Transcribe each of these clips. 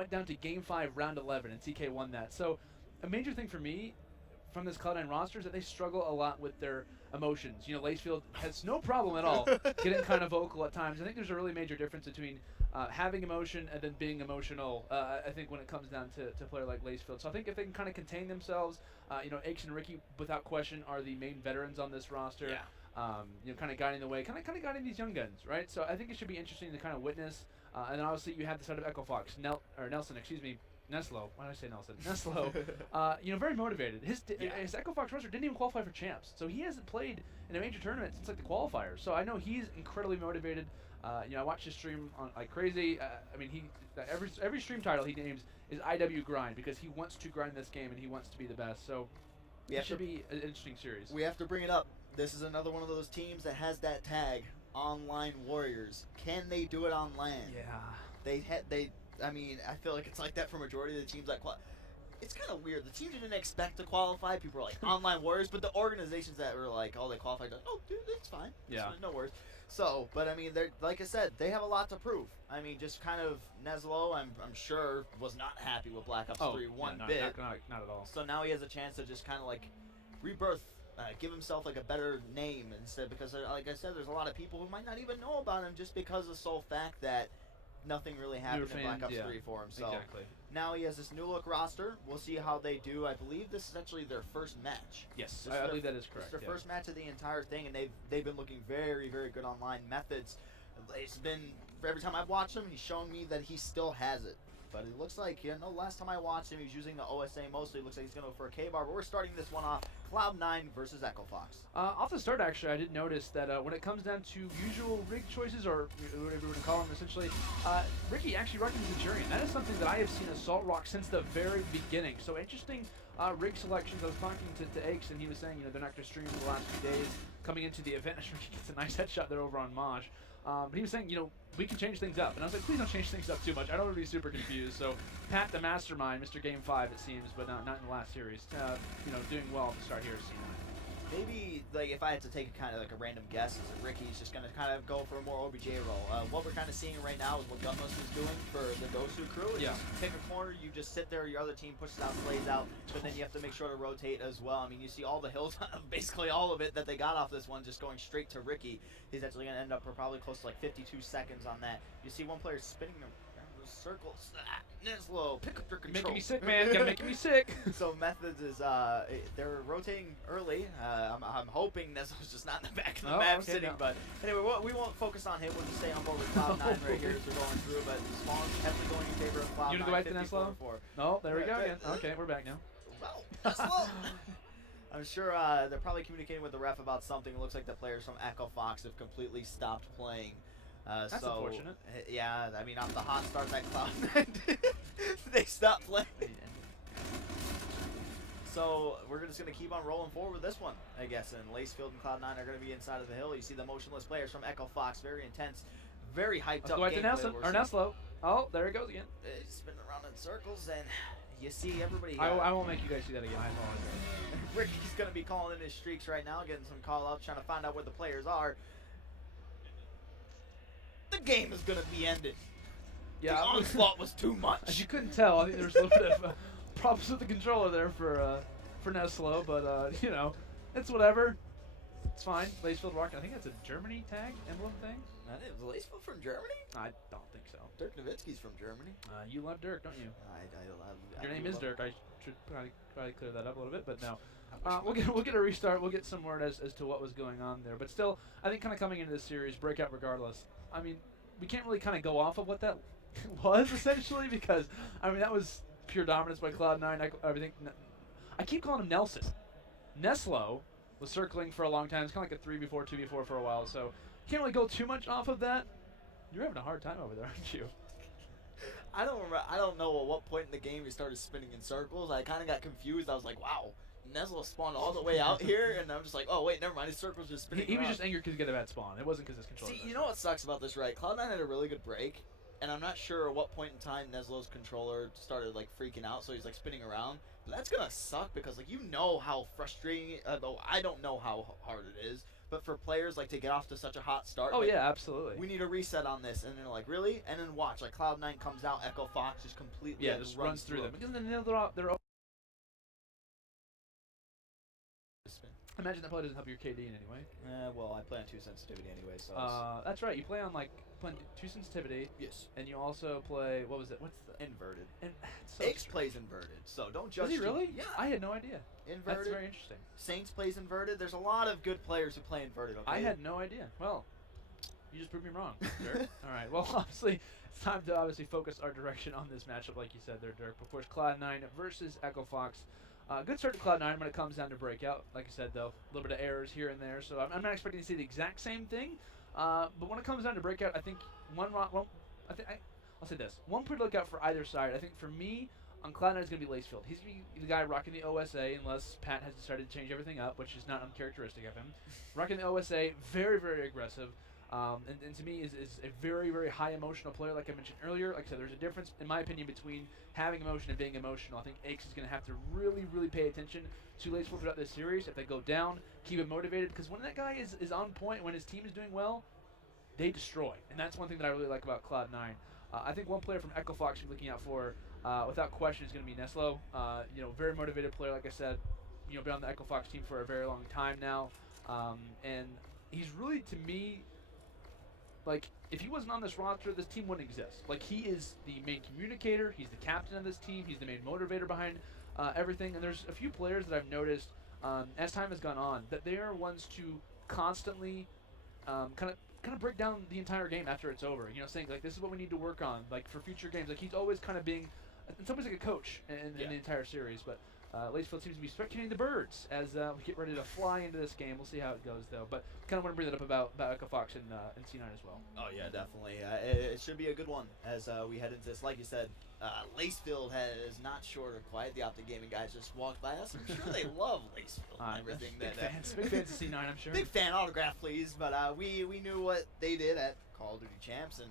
went down to Game 5, Round 11, and TK won that. So a major thing for me from this Cloud9 roster is that they struggle a lot with their emotions. You know, Lacefield has no problem at all getting kind of vocal at times. I think there's a really major difference between having emotion and then being emotional, I think, when it comes down to a player like Lacefield. So I think if they can kind of contain themselves, you know, Aches and Ricky, without question, are the main veterans on this roster. Yeah. You know, kind of guiding the way, kind of guiding these young guns, right? So I think it should be interesting to kind of witness. And then obviously you have the side of Echo Fox, Nelson, excuse me, Neslo. Why did I say Nelson? Neslo. You know, very motivated. His Echo Fox roster didn't even qualify for champs, so he hasn't played in a major tournament since like the qualifiers. So I know he's incredibly motivated. You know, I watch his stream on like crazy. I mean, every stream title he names is IW Grind because he wants to grind this game and he wants to be the best. So it should be an interesting series. We have to bring it up. This is another one of those teams that has that tag, Online Warriors. Can they do it on LAN? Yeah. I mean, I feel like it's like that for majority of the teams that it's kind of weird. The teams didn't expect to qualify. People are like Online Warriors, but the organizations that were like, oh, they qualified, like, oh, dude, it's fine. Yeah. No worries. So, but I mean, they're like I said, they have a lot to prove. I mean, just kind of Neslo, I'm sure was not happy with Black Ops 3 one bit. Not at all. So now he has a chance to just kind of like rebirth. Give himself like a better name instead, because like I said, there's a lot of people who might not even know about him just because of the sole fact that nothing really happened in Black Ops 3 for him. So exactly. now he has this new look roster. We'll see how they do. I believe this is actually their first match. Yes, I believe that is correct. It's their first match of the entire thing, and they've been looking very, very good online. Methods, it's been, every time I've watched him, he's shown me that he still has it. But it looks like, you know, last time I watched him, he was using the OSA mostly. It looks like he's going to go for a K-bar. But we're starting this one off, Cloud9 versus Echo Fox. Off the start, actually, I did notice that when it comes down to usual rig choices, or whatever you want to call them, essentially, Ricky actually rocking Centurion. That is something that I have seen Assault rock since the very beginning. So interesting rig selections. I was talking to Aches, and he was saying, you know, they're not going to stream for the last few days. Coming into the event, Ricky gets a nice headshot there over on Mosh. But he was saying, you know, we can change things up. And I was like, please don't change things up too much. I don't want to be super confused. So Pat, the mastermind, Mr. Game 5, it seems, but not in the last series. You know, doing well to start here at C9. Maybe, like, if I had to take a kind of like a random guess, is that Ricky's just going to kind of go for a more OBJ role. What we're kind of seeing right now is what Gutless is doing for the Dosu crew. Is just pick a corner, you just sit there, your other team pushes out, plays out, but then you have to make sure to rotate as well. I mean, you see all the hills, basically all of it that they got off this one just going straight to Ricky. He's actually going to end up for probably close to like 52 seconds on that. You see one player spinning around those circles. Neslo, pick up your control. Making me sick, man. Gotta making me sick. So Methods is, they're rotating early. I'm hoping Neslo's just not in the back of the map sitting, but anyway, we won't focus on him. We'll just stay on board with Cloud9 right here as we're going through, but Spawn's heavily going in favor of Cloud9. You want to go back to Neslo? No, there we go again. Okay, we're back now. Well, Neslo! I'm sure they're probably communicating with the ref about something. It looks like the players from Echo Fox have completely stopped playing. That's unfortunate. Yeah, I mean, off the hot start that Cloud9 they stopped playing. So we're just going to keep on rolling forward with this one, I guess. And Lacefield and Cloud9 are going to be inside of the hill. You see the motionless players from Echo Fox, very intense, very hyped up. Let's go back to Nelson, or Neslo. Oh, there he goes again. He's spinning around in circles, and you see everybody. I won't make you guys see that again. I apologize. Ricky's going to be calling in his streaks right now, getting some call-outs, trying to find out where the players are. The game is going to be ended. Yeah, the onslaught was too much. As you couldn't tell, I think there was a little bit of problems with the controller there for Neslo, but you know, it's whatever. It's fine. Lacefield Rock. I think that's a Germany tag emblem thing. That is Lacefield from Germany? I don't think so. Dirk Nowitzki's from Germany. You love Dirk, don't you? Your name is Dirk. I should probably clear that up a little bit, but no. We'll get a restart. We'll get some word as to what was going on there. But still, I think kind of coming into this series, breakout regardless. I mean, we can't really kind of go off of what that was essentially because I mean that was pure dominance by Cloud9. Everything. I keep calling him Nelson. Neslo was circling for a long time. It's kind of like a 3v4, 2v4 for a while. So can't really go too much off of that. You're having a hard time over there, aren't you? I don't know at what point in the game he started spinning in circles. I kind of got confused. I was like, wow. Neslo spawned all the way out here, and I'm just like, oh, wait, never mind. His circle's just spinning He was just angry because he got a bad spawn. It wasn't because his controller. See, you know what sucks about this, right? Cloud9 had a really good break, and I'm not sure at what point in time Neslo's controller started, like, freaking out, so he's, like, spinning around. But that's going to suck because, like, you know how frustrating, though I don't know how hard it is, but for players like to get off to such a hot start. Oh like, yeah, absolutely. we need a reset on this, and they're like, really? And then watch, like Cloud9 comes out, Echo Fox just completely just runs through them because then they're Imagine that probably doesn't help your KD in any way. Well, I play on 2 sensitivity anyway, so. That's right. You play on playing 2 sensitivity. Yes. And you also play what's the inverted? And Aix plays inverted, so don't judge. Does he really? Yeah. I had no idea. Inverted. That's very interesting. Saints plays inverted. There's a lot of good players who play inverted. Okay. I had no idea. Well, you just proved me wrong, Dirk. All right. Well, obviously, it's time to focus our direction on this matchup, like you said there, Dirk. Of course, Cloud9 versus Echo Fox. Good start to Cloud9 when it comes down to breakout. Like I said, though, a little bit of errors here and there, so I'm not expecting to see the exact same thing. But when it comes down to breakout, I think I'll say this: one player to look out for either side. I think for me, on Cloud9 is going to be Lacefield. He's going to be the guy rocking the OSA, unless Pat has decided to change everything up, which is not uncharacteristic of him. Rocking the OSA, very, very aggressive. And to me is a very, very high emotional player, like I mentioned earlier. Like I said, there's a difference, in my opinion, between having emotion and being emotional. I think Aix is going to have to really, really pay attention to Lacefield throughout this series. If they go down, keep him motivated, because when that guy is on point, when his team is doing well, they destroy. And that's one thing that I really like about Cloud9. I think one player from Echo Fox you're looking out for, without question, is going to be Neslo. Very motivated player, like I said. Been on the Echo Fox team for a very long time now. And he's really, to me, like, if he wasn't on this roster, this team wouldn't exist. Like, he is the main communicator. He's the captain of this team. He's the main motivator behind everything. And there's a few players that I've noticed as time has gone on that they are ones to constantly kind of break down the entire game after it's over. Saying, like, this is what we need to work on, like, for future games. Like, he's always kind of being, in some ways, like a coach in the entire series. But Lacefield seems to be spectating the birds as we get ready to fly into this game. We'll see how it goes, though. But kind of want to bring that up about Echo Fox and C9 as well. Oh, yeah, definitely. It should be a good one as we head into this. Like you said, Lacefield is not short of quiet. The Optic Gaming guys just walked by us. I'm sure they love Lacefield and everything. Big fans of C9, I'm sure. Big fan, autograph, please. But we knew what they did at Call of Duty Champs, and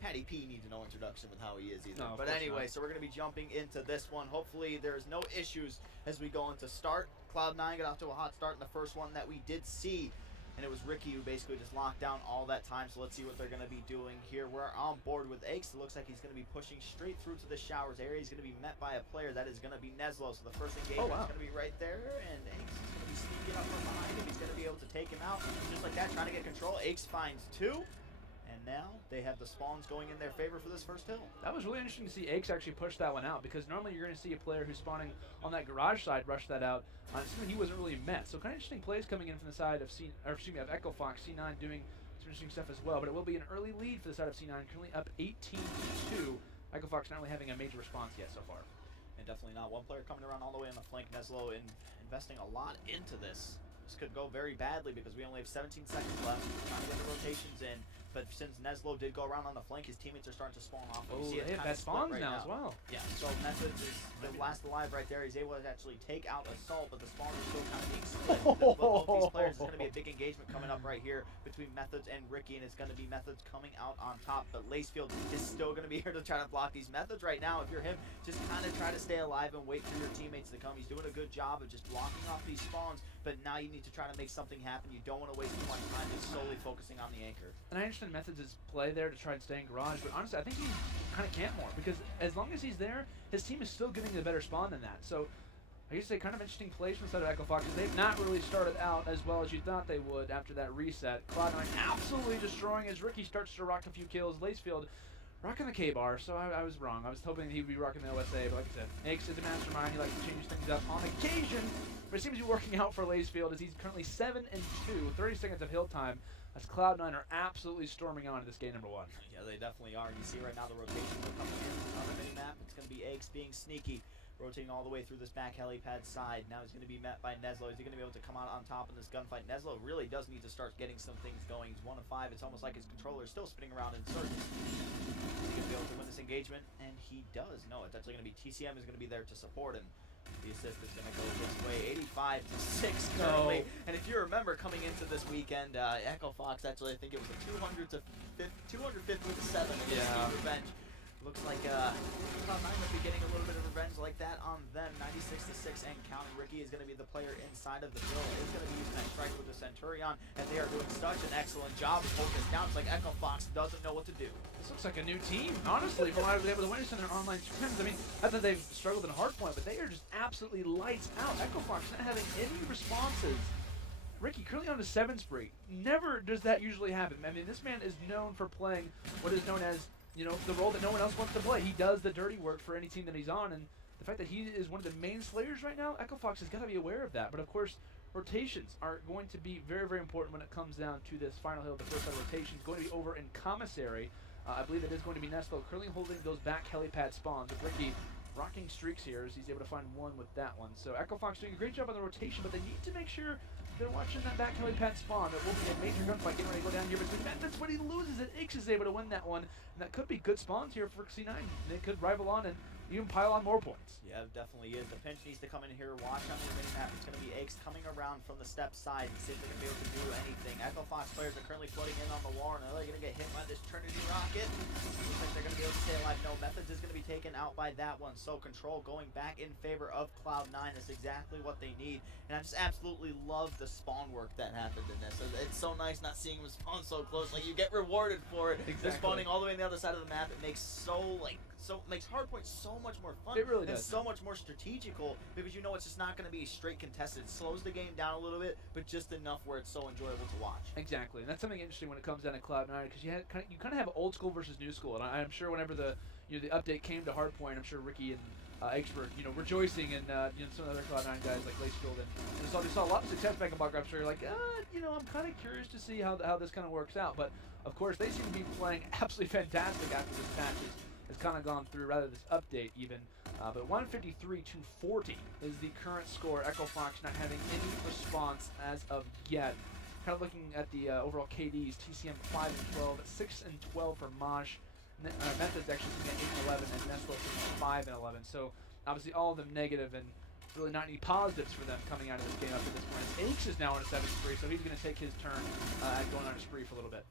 Patty P needs no introduction with how he is either. No, but anyway, so we're going to be jumping into this one. Hopefully there's no issues as we go into start. Cloud9 got off to a hot start in the first one that we did see. And it was Ricky who basically just locked down all that time. So let's see what they're going to be doing here. We're on board with Aix. It looks like he's going to be pushing straight through to the showers area. He's going to be met by a player. That is going to be Neslo. So the first engagement is going to be right there. And Aix is going to be sneaking up from behind him. He's going to be able to take him out. Just like that, trying to get control. Aix finds 2. And now they have the spawns going in their favor for this first hill. That was really interesting to see Aix actually push that one out, because normally you're going to see a player who's spawning on that garage side rush that out. Something he wasn't really met. So kind of interesting plays coming in from the side of of Echo Fox. C9 doing some interesting stuff as well, but it will be an early lead for the side of C9, currently up 18-2. Echo Fox not really having a major response yet so far. And definitely not. One player coming around all the way on the flank. Neslo investing a lot into this. This could go very badly because we only have 17 seconds left. Trying to get the rotations in. But since Neslo did go around on the flank, his teammates are starting to spawn off. Oh, they have that spawns now as well. Yeah, so Methods is the last alive right there. He's able to actually take out Assault, but the spawns are still kind of being split. Both these players, it's going to be a big engagement coming up right here between Methods and Ricky, and it's going to be Methods coming out on top. But Lacefield is still going to be here to try to block these Methods right now. If you're him, just kind of try to stay alive and wait for your teammates to come. He's doing a good job of just blocking off these spawns, but now you need to try to make something happen. You don't want to waste too much time just solely focusing on the anchor. And I understand Methods' play there to try and stay in garage, but honestly, I think he kind of can't more, because as long as he's there, his team is still getting the better spawn than that. So I guess they kind of interesting plays from the side of Echo Fox. They've not really started out as well as you thought they would after that reset. Cloud9 absolutely destroying as Ricky starts to rock a few kills. Lacefield rocking the K-bar, so I was wrong. I was hoping he would be rocking the OSA, but like I said, Aix is a mastermind. He likes to change things up on occasion, but it seems to be working out for Lacefield as he's currently 7-2, 30 seconds of hill time, as Cloud9 are absolutely storming on to this game number 1. Yeah, they definitely are. You see right now the rotation will come in on the mini-map. It's going to be Aix being sneaky, rotating all the way through this back helipad side. Now he's going to be met by Neslo. Is he going to be able to come out on top in this gunfight? Neslo really does need to start getting some things going. He's 1 of 5. It's almost like his controller is still spinning around in circles. Is he going to be able to win this engagement? And he does. No, it's actually going to be TCM is going to be there to support him. The assist is going to go this way, 85-6 currently. And if you remember coming into this weekend, Echo Fox actually, I think it was a 250-7 against Steve Revenge. Looks like Cloud9 might be getting a little bit of revenge like that on them. 96-6 and counting. Ricky is going to be the player inside of the middle. Is going to be using that strike with the Centurion, and they are doing such an excellent job of holding this down. It's like Echo Fox doesn't know what to do. This looks like a new team, honestly, from what I was able to witness in their online scrims. I mean, not that they've struggled in hardpoint, but they are just absolutely lights out. Echo Fox not having any responses. Ricky currently on a 7 spree. Never does that usually happen. I mean, this man is known for playing what is known as, you know, the role that no one else wants to play. He does the dirty work for any team that he's on, and the fact that he is one of the main slayers right now, Echo Fox has got to be aware of that. But of course, rotations are going to be very, very important when it comes down to this final hill. The first set of rotations going to be over in Commissary. I believe it is going to be Neslo currently holding those back helipad spawns, with Ricky rocking streaks here as he's able to find one with that one. So Echo Fox doing a great job on the rotation, but they need to make sure they're watching that back helipad spawn. There will be a major gunfight getting ready to go down here between Methods, but he loses it. Ix is able to win that one, and that could be good spawns here for C9. They could rival on and even pile on more points. Yeah, it definitely is. The pinch needs to come in here. Watch on the mini-map. It's going to be Aches coming around from the step side and see if they can be able to do anything. Echo Fox players are currently floating in on the wall, and they're going to get hit by this Trinity rocket. Looks like they're going to be able to stay alive. No, Methods is going to be taken out by that one. So Control going back in favor of Cloud9. That's exactly what they need. And I just absolutely love the spawn work that happened in this. It's so nice not seeing them spawn so close. Like, you get rewarded for it. Exactly. They're spawning all the way on the other side of the map. It makes makes hardpoint so much more fun. It really does. And so much more strategical because you know it's just not going to be straight contested. It slows the game down a little bit, but just enough where it's so enjoyable to watch. Exactly, and that's something interesting when it comes down to Cloud9, because you kind of have old school versus new school, and I'm sure whenever the the update came to Hardpoint, I'm sure Ricky and Ix were rejoicing, and some of the other Cloud9 guys like Lacefield, and they saw a lot of success back in Block. I'm sure you're like, I'm kind of curious to see how this kind of works out, but of course they seem to be playing absolutely fantastic after this patch has kind of gone through, rather this update even. But 153-240 is the current score. Echo Fox not having any response as of yet. Kind of looking at the overall KDs, TCM 5 and 12, 6 and 12 for Mosh. Methods actually sitting at 8 and 11, and Nestle sitting at 5 and 11. So obviously all of them negative, and really not any positives for them coming out of this game up to this point. Aches is now on a 7 spree, so he's going to take his turn at going on a spree for a little bit.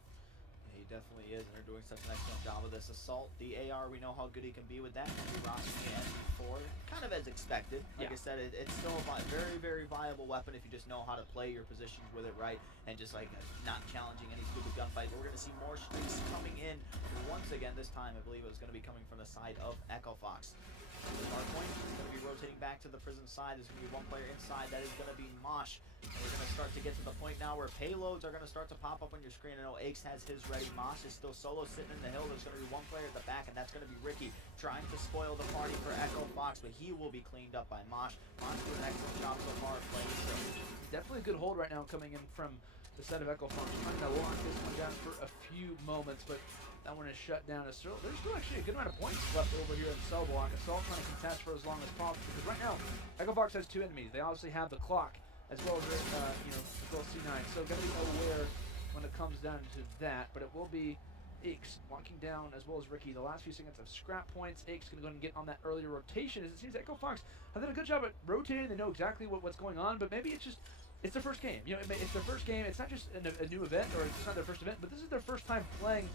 He definitely is, and they're doing such an excellent job of this assault. The AR, we know how good he can be with that. He's rocking the MP4, kind of as expected. Like I said, it's still a very, very viable weapon if you just know how to play your positions with it right, and just like not challenging any stupid gunfight. But we're going to see more streaks coming in once again. This time, I believe it was going to be coming from the side of Echo Fox. Hardpoint is going to be rotating back to the prison side. There's going to be one player inside. That is going to be Mosh. And we're going to start to get to the point now where payloads are going to start to pop up on your screen. I know Aches has his ready. Mosh is still solo sitting in the hill. There's going to be one player at the back, and that's going to be Ricky, trying to spoil the party for Echo Fox, but he will be cleaned up by Mosh. Mosh doing an excellent job so far playing safe. Definitely a good hold right now coming in from the set of Echo Fox. Trying to lock this one down for a few moments, but that one is shut down. There's still actually a good amount of points left over here in Cell Block. Assault trying to contest for as long as possible, because right now Echo Fox has 2 enemies. They obviously have the clock as well as as well as C9. So gotta be aware when it comes down to that. But it will be Ix locking down as well as Ricky. The last few seconds of scrap points. Ix gonna go ahead and get on that earlier rotation, as it seems Echo Fox have done a good job at rotating. They know exactly what's going on, but maybe it's their first game. It's their first game. It's not just a new event, or it's not their first event, but this is their first time playing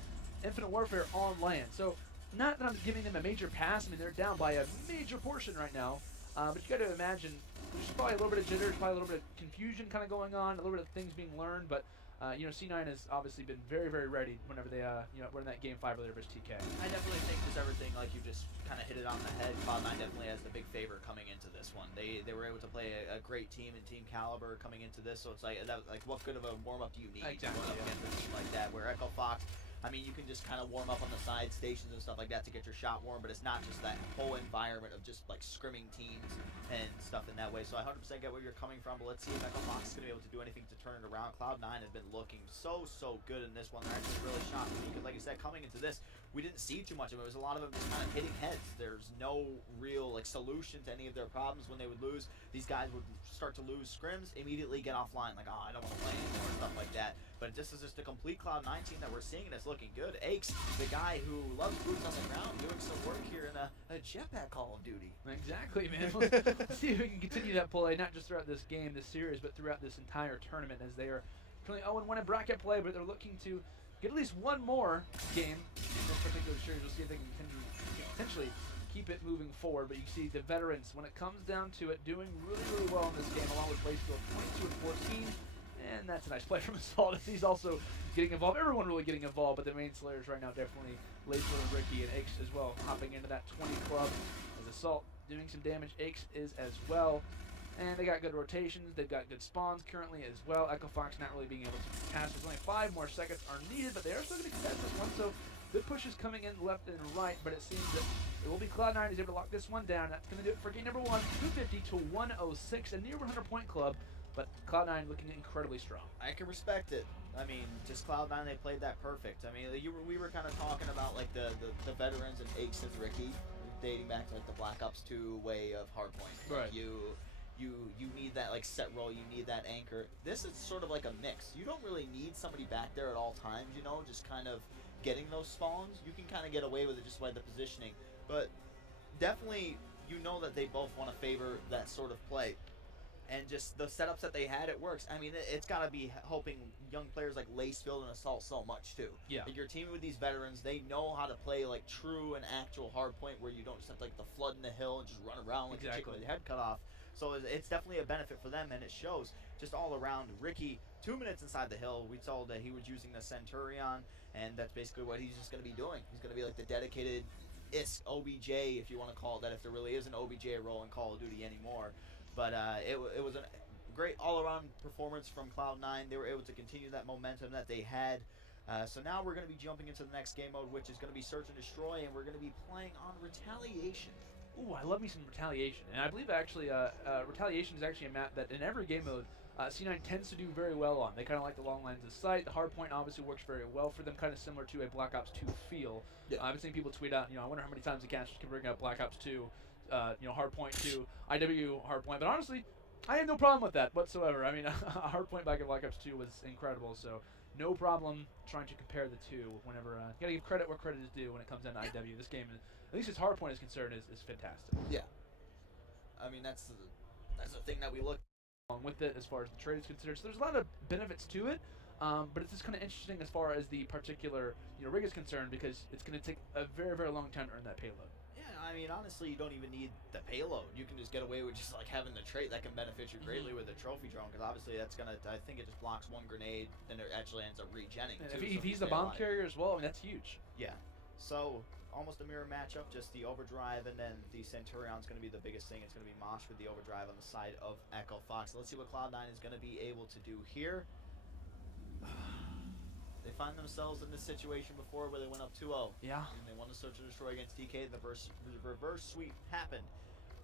Infinite Warfare on land. So not that I'm giving them a major pass. I mean, they're down by a major portion right now. But you got to imagine there's probably a little bit of jitters, probably a little bit of confusion kind of going on, a little bit of things being learned. But C9 has obviously been very, very ready whenever they were in that game 5 earlier versus TK. I definitely think just everything, like you just kind of hit it on the head. Cloud9 definitely has the big favor coming into this one. They were able to play a great team and team caliber coming into this. So it's like what good of a warm up do you need? Exactly. Going up against a team like that, where Echo Fox, I mean, you can just kind of warm up on the side stations and stuff like that to get your shot warm, but it's not just that whole environment of just like scrimming teams and stuff in that way. So I 100% get where you're coming from, but let's see if Echo Fox is going to be able to do anything to turn it around. Cloud9 has been looking so good in this one. They're actually really shocked me because, like I said, coming into this, we didn't see too much of it. It was a lot of them just kind of hitting heads. There's no real solution to any of their problems when they would lose. These guys would start to lose scrims, immediately get offline, like, I don't want to play anymore, and stuff like that. But this is just a complete Cloud9 team that we're seeing, and it's looking good. Aches, the guy who loves boots on the ground, doing some work here in a jetpack Call of Duty. Exactly, man. Let's see if we can continue that play, not just throughout this game, this series, but throughout this entire tournament, as they are currently 0-1 in bracket play, but they're looking to get at least one more game in this particular series. We'll see if they can potentially keep it moving forward. But you see the veterans, when it comes down to it, doing really, really well in this game, along with Lacefield, 22 and 14. And that's a nice play from Assault. He's also getting involved. Everyone really getting involved, but the main Slayers right now definitely Lacefield and Ricky, and Aches as well, hopping into that 20 club. As Assault doing some damage, Aches is as well. And they got good rotations. They've got good spawns currently as well. Echo Fox not really being able to cast. There's only 5 more seconds are needed, but they are still going to contest this one. So good pushes coming in left and right, but it seems that it will be Cloud9 who's able to lock this one down. That's going to do it for game number 1, 250 to 106, a near 100-point club. But Cloud9 looking incredibly strong. I can respect it. I mean, just Cloud9, they played that perfect. I mean, we were kind of talking about like the veterans and Aches and Ricky, dating back to like the Black Ops 2 way of hardpoint. Right. You need that like set role. You need that anchor. This is sort of like a mix. You don't really need somebody back there at all times. You know, just kind of getting those spawns. You can kind of get away with it just by the positioning. But definitely, you know that they both want to favor that sort of play. And just the setups that they had, it works. I mean, it's got to be helping young players like Lacefield and Assault so much, too. Yeah. Like, you're teaming with these veterans. They know how to play, like, true and actual hardpoint where you don't just have, like, the flood in the hill and just run around like a chicken with your head cut off. So it's definitely a benefit for them, and it shows just all around. Ricky, 2 minutes inside the hill, we told that he was using the Centurion, and that's basically what he's just going to be doing. He's going to be, like, the dedicated OBJ, if you want to call it that, if there really is an OBJ role in Call of Duty anymore. But it was a great all-around performance from Cloud9. They were able to continue that momentum that they had. So now we're going to be jumping into the next game mode, which is going to be Search and Destroy, and we're going to be playing on Retaliation. Ooh, I love me some Retaliation. And I believe actually Retaliation is actually a map that in every game mode C9 tends to do very well on. They kind of like the long lines of sight. The hardpoint obviously works very well for them, kind of similar to a Black Ops 2 feel. Yeah. I've been seeing people tweet out, I wonder how many times the casters can bring up Black Ops 2, hardpoint to IW hardpoint. But honestly, I had no problem with that whatsoever. I mean, hardpoint back in Black Ops 2 was incredible, so no problem trying to compare the two whenever, you gotta give credit where credit is due when it comes down to IW. This game, at least as hardpoint is concerned, is fantastic. Yeah. I mean, that's the thing that we look along with it as far as the trade is considered. So there's a lot of benefits to it, but it's just kind of interesting as far as the particular rig is concerned, because it's going to take a very, very long time to earn that payload. Yeah, I mean, honestly, you don't even need the payload. You can just get away with just like having the trait that can benefit you greatly with the trophy drone, because obviously that's gonna. I think it just blocks one grenade, and it actually ends up regenning. And too, if so he's you the stay bomb alive. carrier as well, I mean, that's huge. Yeah. So almost a mirror matchup, just the overdrive, and then the Centurion's going to be the biggest thing. It's going to be Mosh with the overdrive on the side of Echo Fox. Let's see what Cloud9 is going to be able to do here. They find themselves in this situation before where they went up 2-0. Yeah. And they won the Search and Destroy against DK. The reverse sweep happened.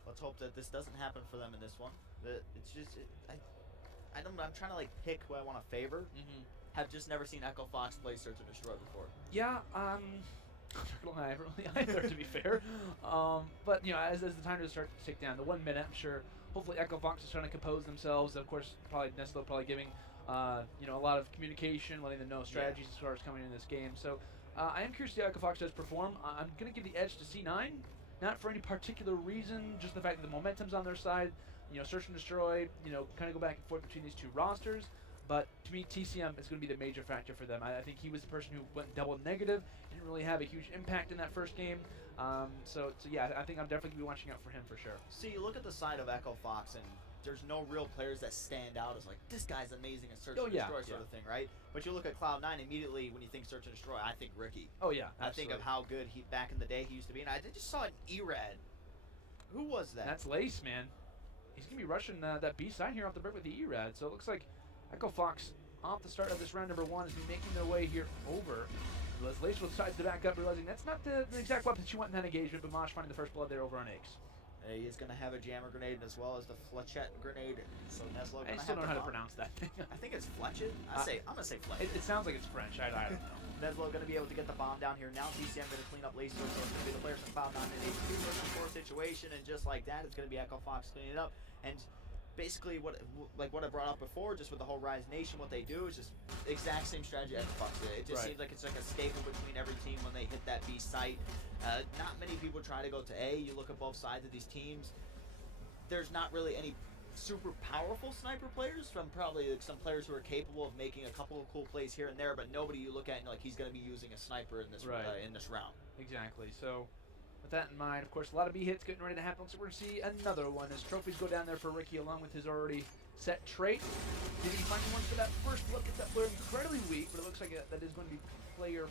Let's hope that this doesn't happen for them in this one. It's just, I'm trying to like pick who I want to favor. Have just never seen Echo Fox play Search and Destroy before. Yeah, I don't really either, to be fair. But as the time does start to tick down, the 1 minute, I'm sure. Hopefully, Echo Fox is trying to compose themselves. Of course, probably Neslo probably giving, a lot of communication, letting them know strategies as far as coming in this game. So, I am curious to see how Echo Fox does perform. I'm gonna give the edge to C9, not for any particular reason, just the fact that the momentum's on their side. Search and Destroy. Kind of go back and forth between these two rosters. But to me, TCM is going to be the major factor for them. I think he was the person who went double negative, didn't really have a huge impact in that first game. So yeah, I think I'm definitely going to be watching out for him for sure. See, you look at the side of Echo Fox, and there's no real players that stand out as like, this guy's amazing at Search and Destroy sort of thing, right? But you look at Cloud9, immediately when you think Search and Destroy, I think Ricky. Oh yeah, absolutely. I think of how good he back in the day he used to be, and I just saw an E-Rad. Who was that? That's Lace, man. He's going to be rushing that B side here off the break with the E-Rad, so it looks like Echo Fox, off the start of this round number 1, is making their way here over. Les Lace decides to back up, realizing that's not the exact weapon she went in that engagement, but Mosh finding the first blood there over on Aches. He is going to have a jammer grenade as well as the Fletchette grenade. So Neslo I still don't know how to pronounce that thing. I think it's Fletchette. I'm going to say Fletchette. It sounds like it's French. I don't know. Neslo going to be able to get the bomb down here. Now TCM going to clean up Lace, so it's going to be the players from Cloud9 in a 2-4 situation, and just like that, it's going to be Echo Fox cleaning it up. And basically what I brought up before, just with the whole Rise Nation, what they do is just exact same strategy Echo Fox did. It just seems like it's like a staple between every team when they hit that B site. Not many people try to go to A. You look at both sides of these teams. There's not really any super powerful sniper players, from probably like some players who are capable of making a couple of cool plays here and there, but nobody you look at and like he's going to be using a sniper in this in this round. Exactly. So with that in mind, of course, a lot of B hits getting ready to happen. So we're going to see another one as trophies go down there for Ricky along with his already set trait. Did he find one for that first look at that player? Incredibly weak, but it looks like that is going to be player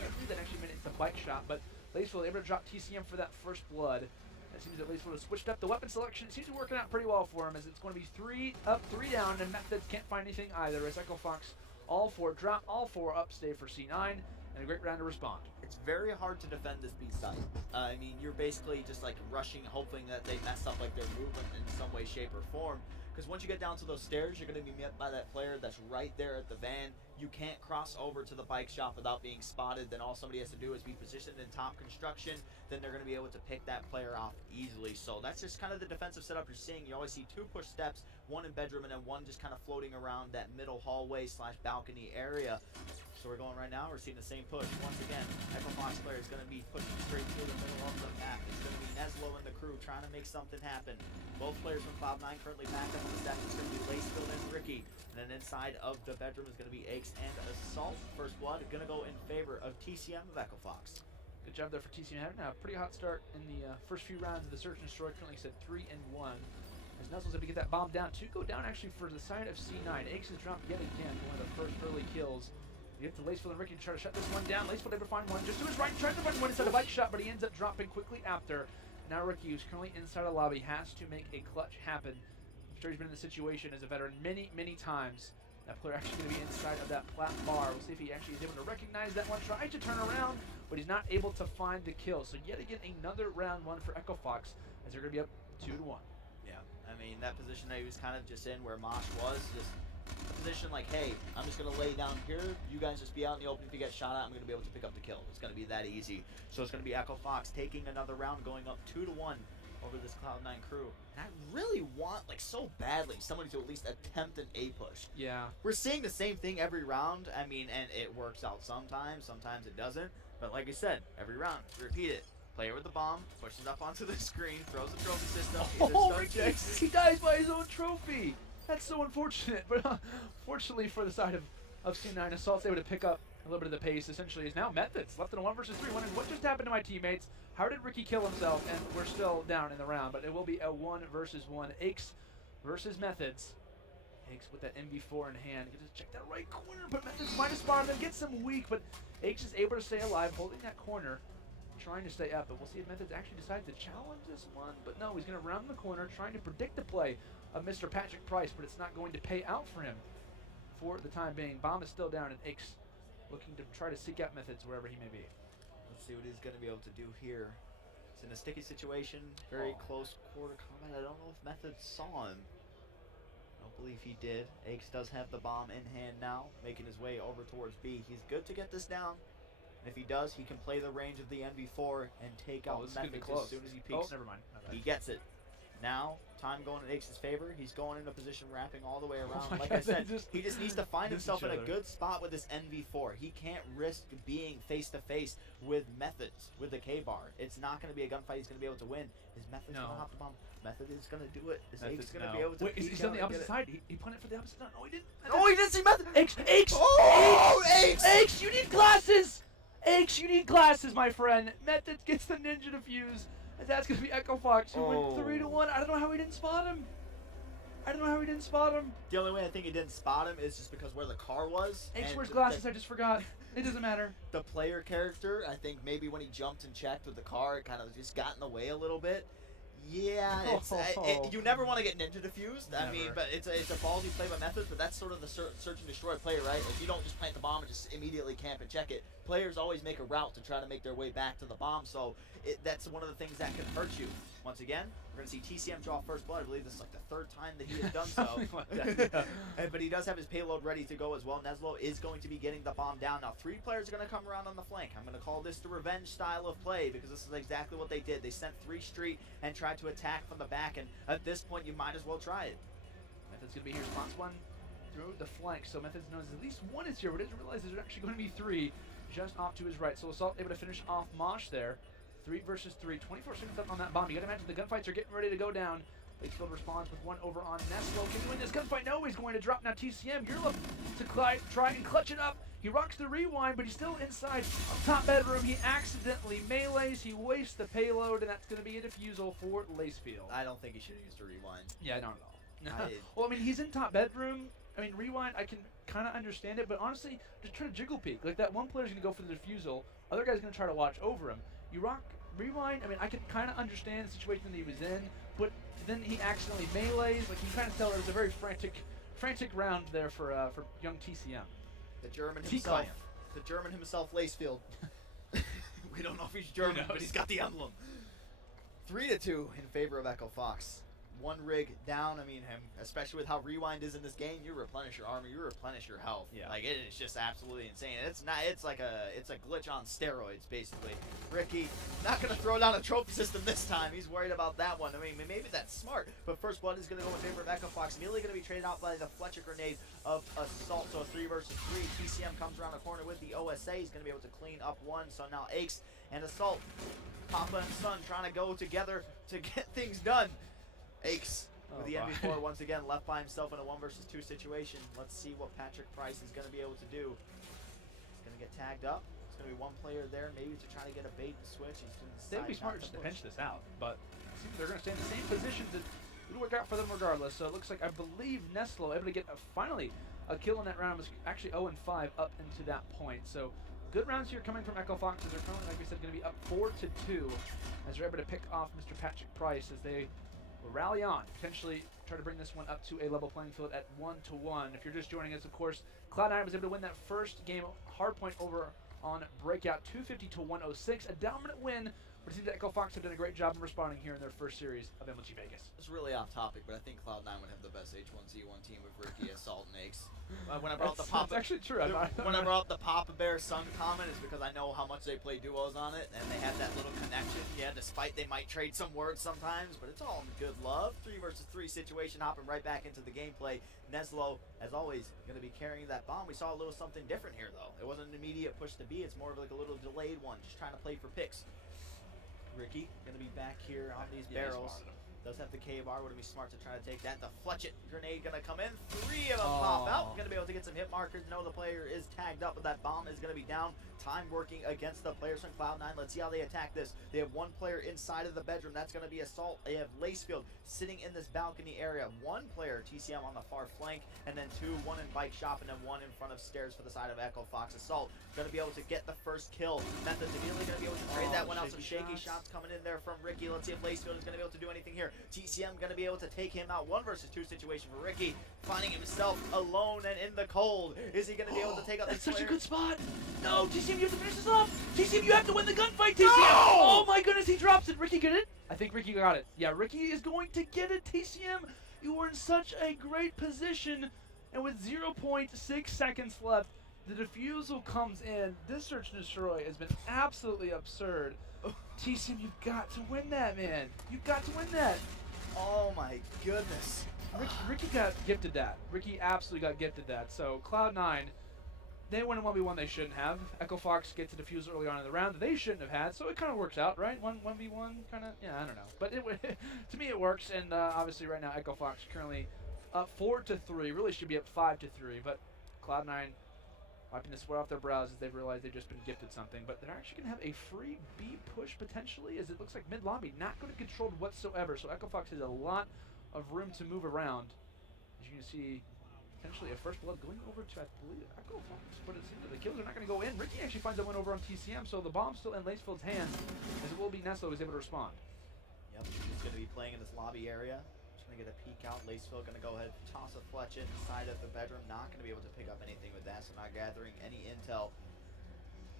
3 that actually made it into bike shot. But Laceful able to drop TCM for that first blood. It seems that Laceful has switched up the weapon selection. It seems to be working out pretty well for him as it's going to be 3 up, 3 down, and Methods can't find anything either as Echo Fox all 4 drop, all 4 up, stay for C9, and a great round to respond. It's very hard to defend this B site. I mean, you're basically just like rushing, hoping that they mess up like their movement in some way, shape, or form. Because once you get down to those stairs, you're going to be met by that player that's right there at the van. You can't cross over to the bike shop without being spotted. Then all somebody has to do is be positioned in top construction. Then they're going to be able to pick that player off easily. So that's just kind of the defensive setup you're seeing. You always see 2 push steps, 1 in bedroom, and then 1 just kind of floating around that middle hallway / balcony area. So we're going right now, we're seeing the same push. Once again, Echo Fox player is going to be pushing straight through the middle of the map. It's going to be Neslo and the crew trying to make something happen. Both players from Cloud9 currently back up on the step. It's going to be Lacefield and Ricky. And then inside of the bedroom is going to be Aches and Assault. First blood going to go in favor of TCM of Echo Fox. Good job there for TCM. Having a pretty hot start in the first few rounds of the Search and Destroy. Currently set 3 and 1. As Nuzzle's able to get that bomb down. 2 go down actually for the side of C9. Aches has dropped yet again for one of the first early kills. You get to Lacefield and Ricky to try to shut this one down. Lacefield able to find one just to his right, tries to find one inside a bike shot, but he ends up dropping quickly after. Now Ricky, who's currently inside a lobby, has to make a clutch happen. I'm sure he's been in this situation as a veteran many, many times. That player actually going to be inside of that plat bar. We'll see if he actually is able to recognize that one. Tries to turn around, but he's not able to find the kill. So yet again, another round 1 for Echo Fox as they're going to be up 2 to 1. Yeah, I mean, that position that he was kind of just in where Mosh was, just a position like, hey, I'm just going to lay down here. You guys just be out in the open. If you get shot at, I'm going to be able to pick up the kill. It's going to be that easy. So it's going to be Echo Fox taking another round, going up 2 to 1 over this Cloud9 crew. And I really want, like, so badly, somebody to at least attempt an A push. Yeah. We're seeing the same thing every round. I mean, and it works out sometimes. Sometimes it doesn't. But like I said, every round, repeat it. Player with the bomb, pushes up onto the screen, throws the trophy system. Oh, Ricky, he dies by his own trophy. That's so unfortunate, but fortunately for the side of C9, Assault's able to pick up a little bit of the pace. Essentially, is now Methods left in a 1 versus 3. Wondering what just happened to my teammates. How did Ricky kill himself? And we're still down in the round, but it will be a 1 versus 1. Aches versus Methods. Aches with that MV4 in hand. Get to check that right corner, but Methods might have spawned them. Gets him weak, but Aches is able to stay alive, holding that corner, trying to stay up. But we'll see if Methods actually decides to challenge this one. But no, he's going to round the corner, trying to predict the play of Mr. Patrick Price, but it's not going to pay out for him for the time being. Bomb is still down, and Aches looking to try to seek out Methods wherever he may be. Let's see what he's going to be able to do here. It's in a sticky situation, very close quarter combat. I don't know if Methods saw him. I don't believe he did. Aches does have the bomb in hand now, making his way over towards B. He's good to get this down. And if he does, he can play the range of the MV4 and take out Methods as soon as he peeks. Oh, never mind. He gets it. Now, time going in Aches' favor. He's going into position, wrapping all the way around. Like I said, he just needs to find himself in a good spot with this NV4. He can't risk being face-to-face with Methods, with the K-bar. It's not going to be a gunfight he's going to be able to win. Is Methods going to hop the bomb? Method is going to do it. Is Aches going to be able to Wait, is he on the opposite side? He punted for the opposite side. No, he didn't. Oh, he didn't see Method! Aches! Aches! Oh, Aches! Aches, you need glasses! Aches, you need glasses, my friend. Methods gets the ninja defuse. And that's going to be Echo Fox, who went 3 to 1. I don't know how he didn't spot him. The only way I think he didn't spot him is just because where the car was. Aches wears glasses, I just forgot. It doesn't matter. The player character, I think maybe when he jumped and checked with the car, it kind of just got in the way a little bit. Yeah, you never want to get ninja diffused. Never. I mean, but it's a ballsy play by Methods, but that's sort of the search and destroy play, right? Like, you don't just plant the bomb and just immediately camp and check it. Players always make a route to try to make their way back to the bomb, so that's one of the things that can hurt you. Once again, we're going to see TCM draw first blood. I believe this is like the 3rd time that he has done so. Like that, yeah. But he does have his payload ready to go as well. Neslo is going to be getting the bomb down. Now, 3 players are going to come around on the flank. I'm going to call this the revenge style of play because this is exactly what they did. They sent 3 street and tried to attack from the back, and at this point, you might as well try it. Methods going to be here. Response 1 through the flank, so Methods knows at least 1 is here, but doesn't realize there's actually going to be 3 just off to his right. So Assault able to finish off Mosh there. 3 versus 3, 24 seconds up on that bomb. You gotta imagine the gunfights are getting ready to go down. Lakefield responds with one over on Neslo. Can he win this gunfight? No, he's going to drop now. TCM, you're looking to try and clutch it up. He rocks the rewind, but he's still inside top bedroom. He accidentally melees. He wastes the payload, and that's going to be a defusal for Lacefield. I don't think he should have used a rewind. Yeah, not at all. Well, I mean, he's in top bedroom. I mean, rewind, I can kind of understand it, but honestly, just try to jiggle peek. Like, that one player's going to go for the defusal. Other guy's going to try to watch over him. You rock rewind, I mean, I can kind of understand the situation that he was in, but then he accidentally melees. Like, you kind of tell it was a very frantic round there for young TCM. The German himself. The German himself, Lacefield. We don't know if he's German, but he's got the emblem. 3-2 in favor of Echo Fox. One rig down. I mean, especially with how rewind is in this game, you replenish your armor, you replenish your health. Yeah. Like, it is just absolutely insane. It's not. It's like it's a glitch on steroids, basically. Ricky not gonna throw down a trophy system this time. He's worried about that one. I mean, maybe that's smart. But first blood is gonna go in favor of Echo Fox. Immediately gonna be traded out by the Fletcher grenade of Assault. So a 3 versus 3. TCM comes around the corner with the OSA. He's gonna be able to clean up one. So now Aches and Assault, Papa and Son, trying to go together to get things done. Aches with the MV4 once again left by himself in a 1 versus 2 situation. Let's see what Patrick Price is going to be able to do. He's going to get tagged up. It's going to be one player there, maybe to try to get a bait and switch. He's going to decide. They'd be smart just to pinch this out, but it seems they're going to stay in the same position. It'll work out for them regardless. So it looks like, I believe, Neslo able to get finally a kill in that round. Was actually 0-5 up into that point. So good rounds here coming from Echo Fox. They're currently, like we said, going to be up 4-2 as they're able to pick off Mr. Patrick Price as they will rally on, potentially try to bring this one up to a level playing field at 1-1. If you're just joining us, of course, Cloud9 was able to win that first game hardpoint over on Breakout, 250-106, a dominant win. But it seems that Echo Fox have done a great job in responding here in their first series of MLG Vegas. It's really off topic, but I think Cloud9 would have the best H1Z1 team with Ricky, Assault, and Aches. When I brought up the Papa, that's actually true. When I brought up the Papa Bear Sun comment, is because I know how much they play duos on it, and they have that little connection. Yeah, despite they might trade some words sometimes, but it's all in good love. 3 versus 3 situation, hopping right back into the gameplay. Neslo, as always, going to be carrying that bomb. We saw a little something different here, though. It wasn't an immediate push to B. It's more of like a little delayed one, just trying to play for picks. Ricky going to be back here on these barrels. Does have the K-bar. Would it be smart to try to take that? The Fletch It grenade going to come in. 3 of them pop out. Going to be able to get some hit markers. No, the player is tagged up, but that bomb is going to be down. Time working against the players from Cloud9. Let's see how they attack this. They have one player inside of the bedroom. That's going to be Assault. They have Lacefield sitting in this balcony area. One player, TCM, on the far flank, and then 2, one in bike shop, and then 1 in front of stairs for the side of Echo Fox. Assault going to be able to get the first kill. Methods immediately going to be able to trade that one out. Some shaky shots coming in there from Ricky. Let's see if Lacefield is going to be able to do anything here. TCM going to be able to take him out. 1 versus 2 situation for Ricky, finding himself alone and in the cold. Is he going to be able to take out this player? That's such a good spot. No, TCM, you have to finish this off. TCM, you have to win the gunfight, TCM. No! Oh my goodness, he drops it. Ricky get it? I think Ricky got it. Yeah, Ricky is going to get it. TCM, you were in such a great position, and with 0.6 seconds left, the defusal comes in. This search and destroy has been absolutely absurd. TCM, you've got to win that, man. You've got to win that. Oh my goodness. Ricky got gifted that. Ricky absolutely got gifted that. So Cloud9, they win a 1v1 they shouldn't have. Echo Fox gets a defuse early on in the round that they shouldn't have had. So it kind of works out, right? 1v1 kind of, yeah, I don't know. But to me it works. And obviously right now Echo Fox currently up 4-3. Really should be up 5-3. But Cloud9 wiping the sweat off their brows as they've realized they've just been gifted something. But they're actually going to have a free B push potentially, as it looks like mid-lobby not going to be controlled whatsoever. So Echo Fox has a lot of room to move around. As you can see, potentially a first blood going over to, I believe, Echo Fox. But it seems that the kills are not going to go in. Ricky actually finds that one over on TCM, so the bomb's still in Lacefield's hands, as it will be Neslo who's able to respond. Yep, he's going to be playing in this lobby area. Just going to get a peek out. Lacefield going to go ahead, toss a Fletch It inside of the bedroom. Not going to be able to pick up anything with that, so not gathering any intel.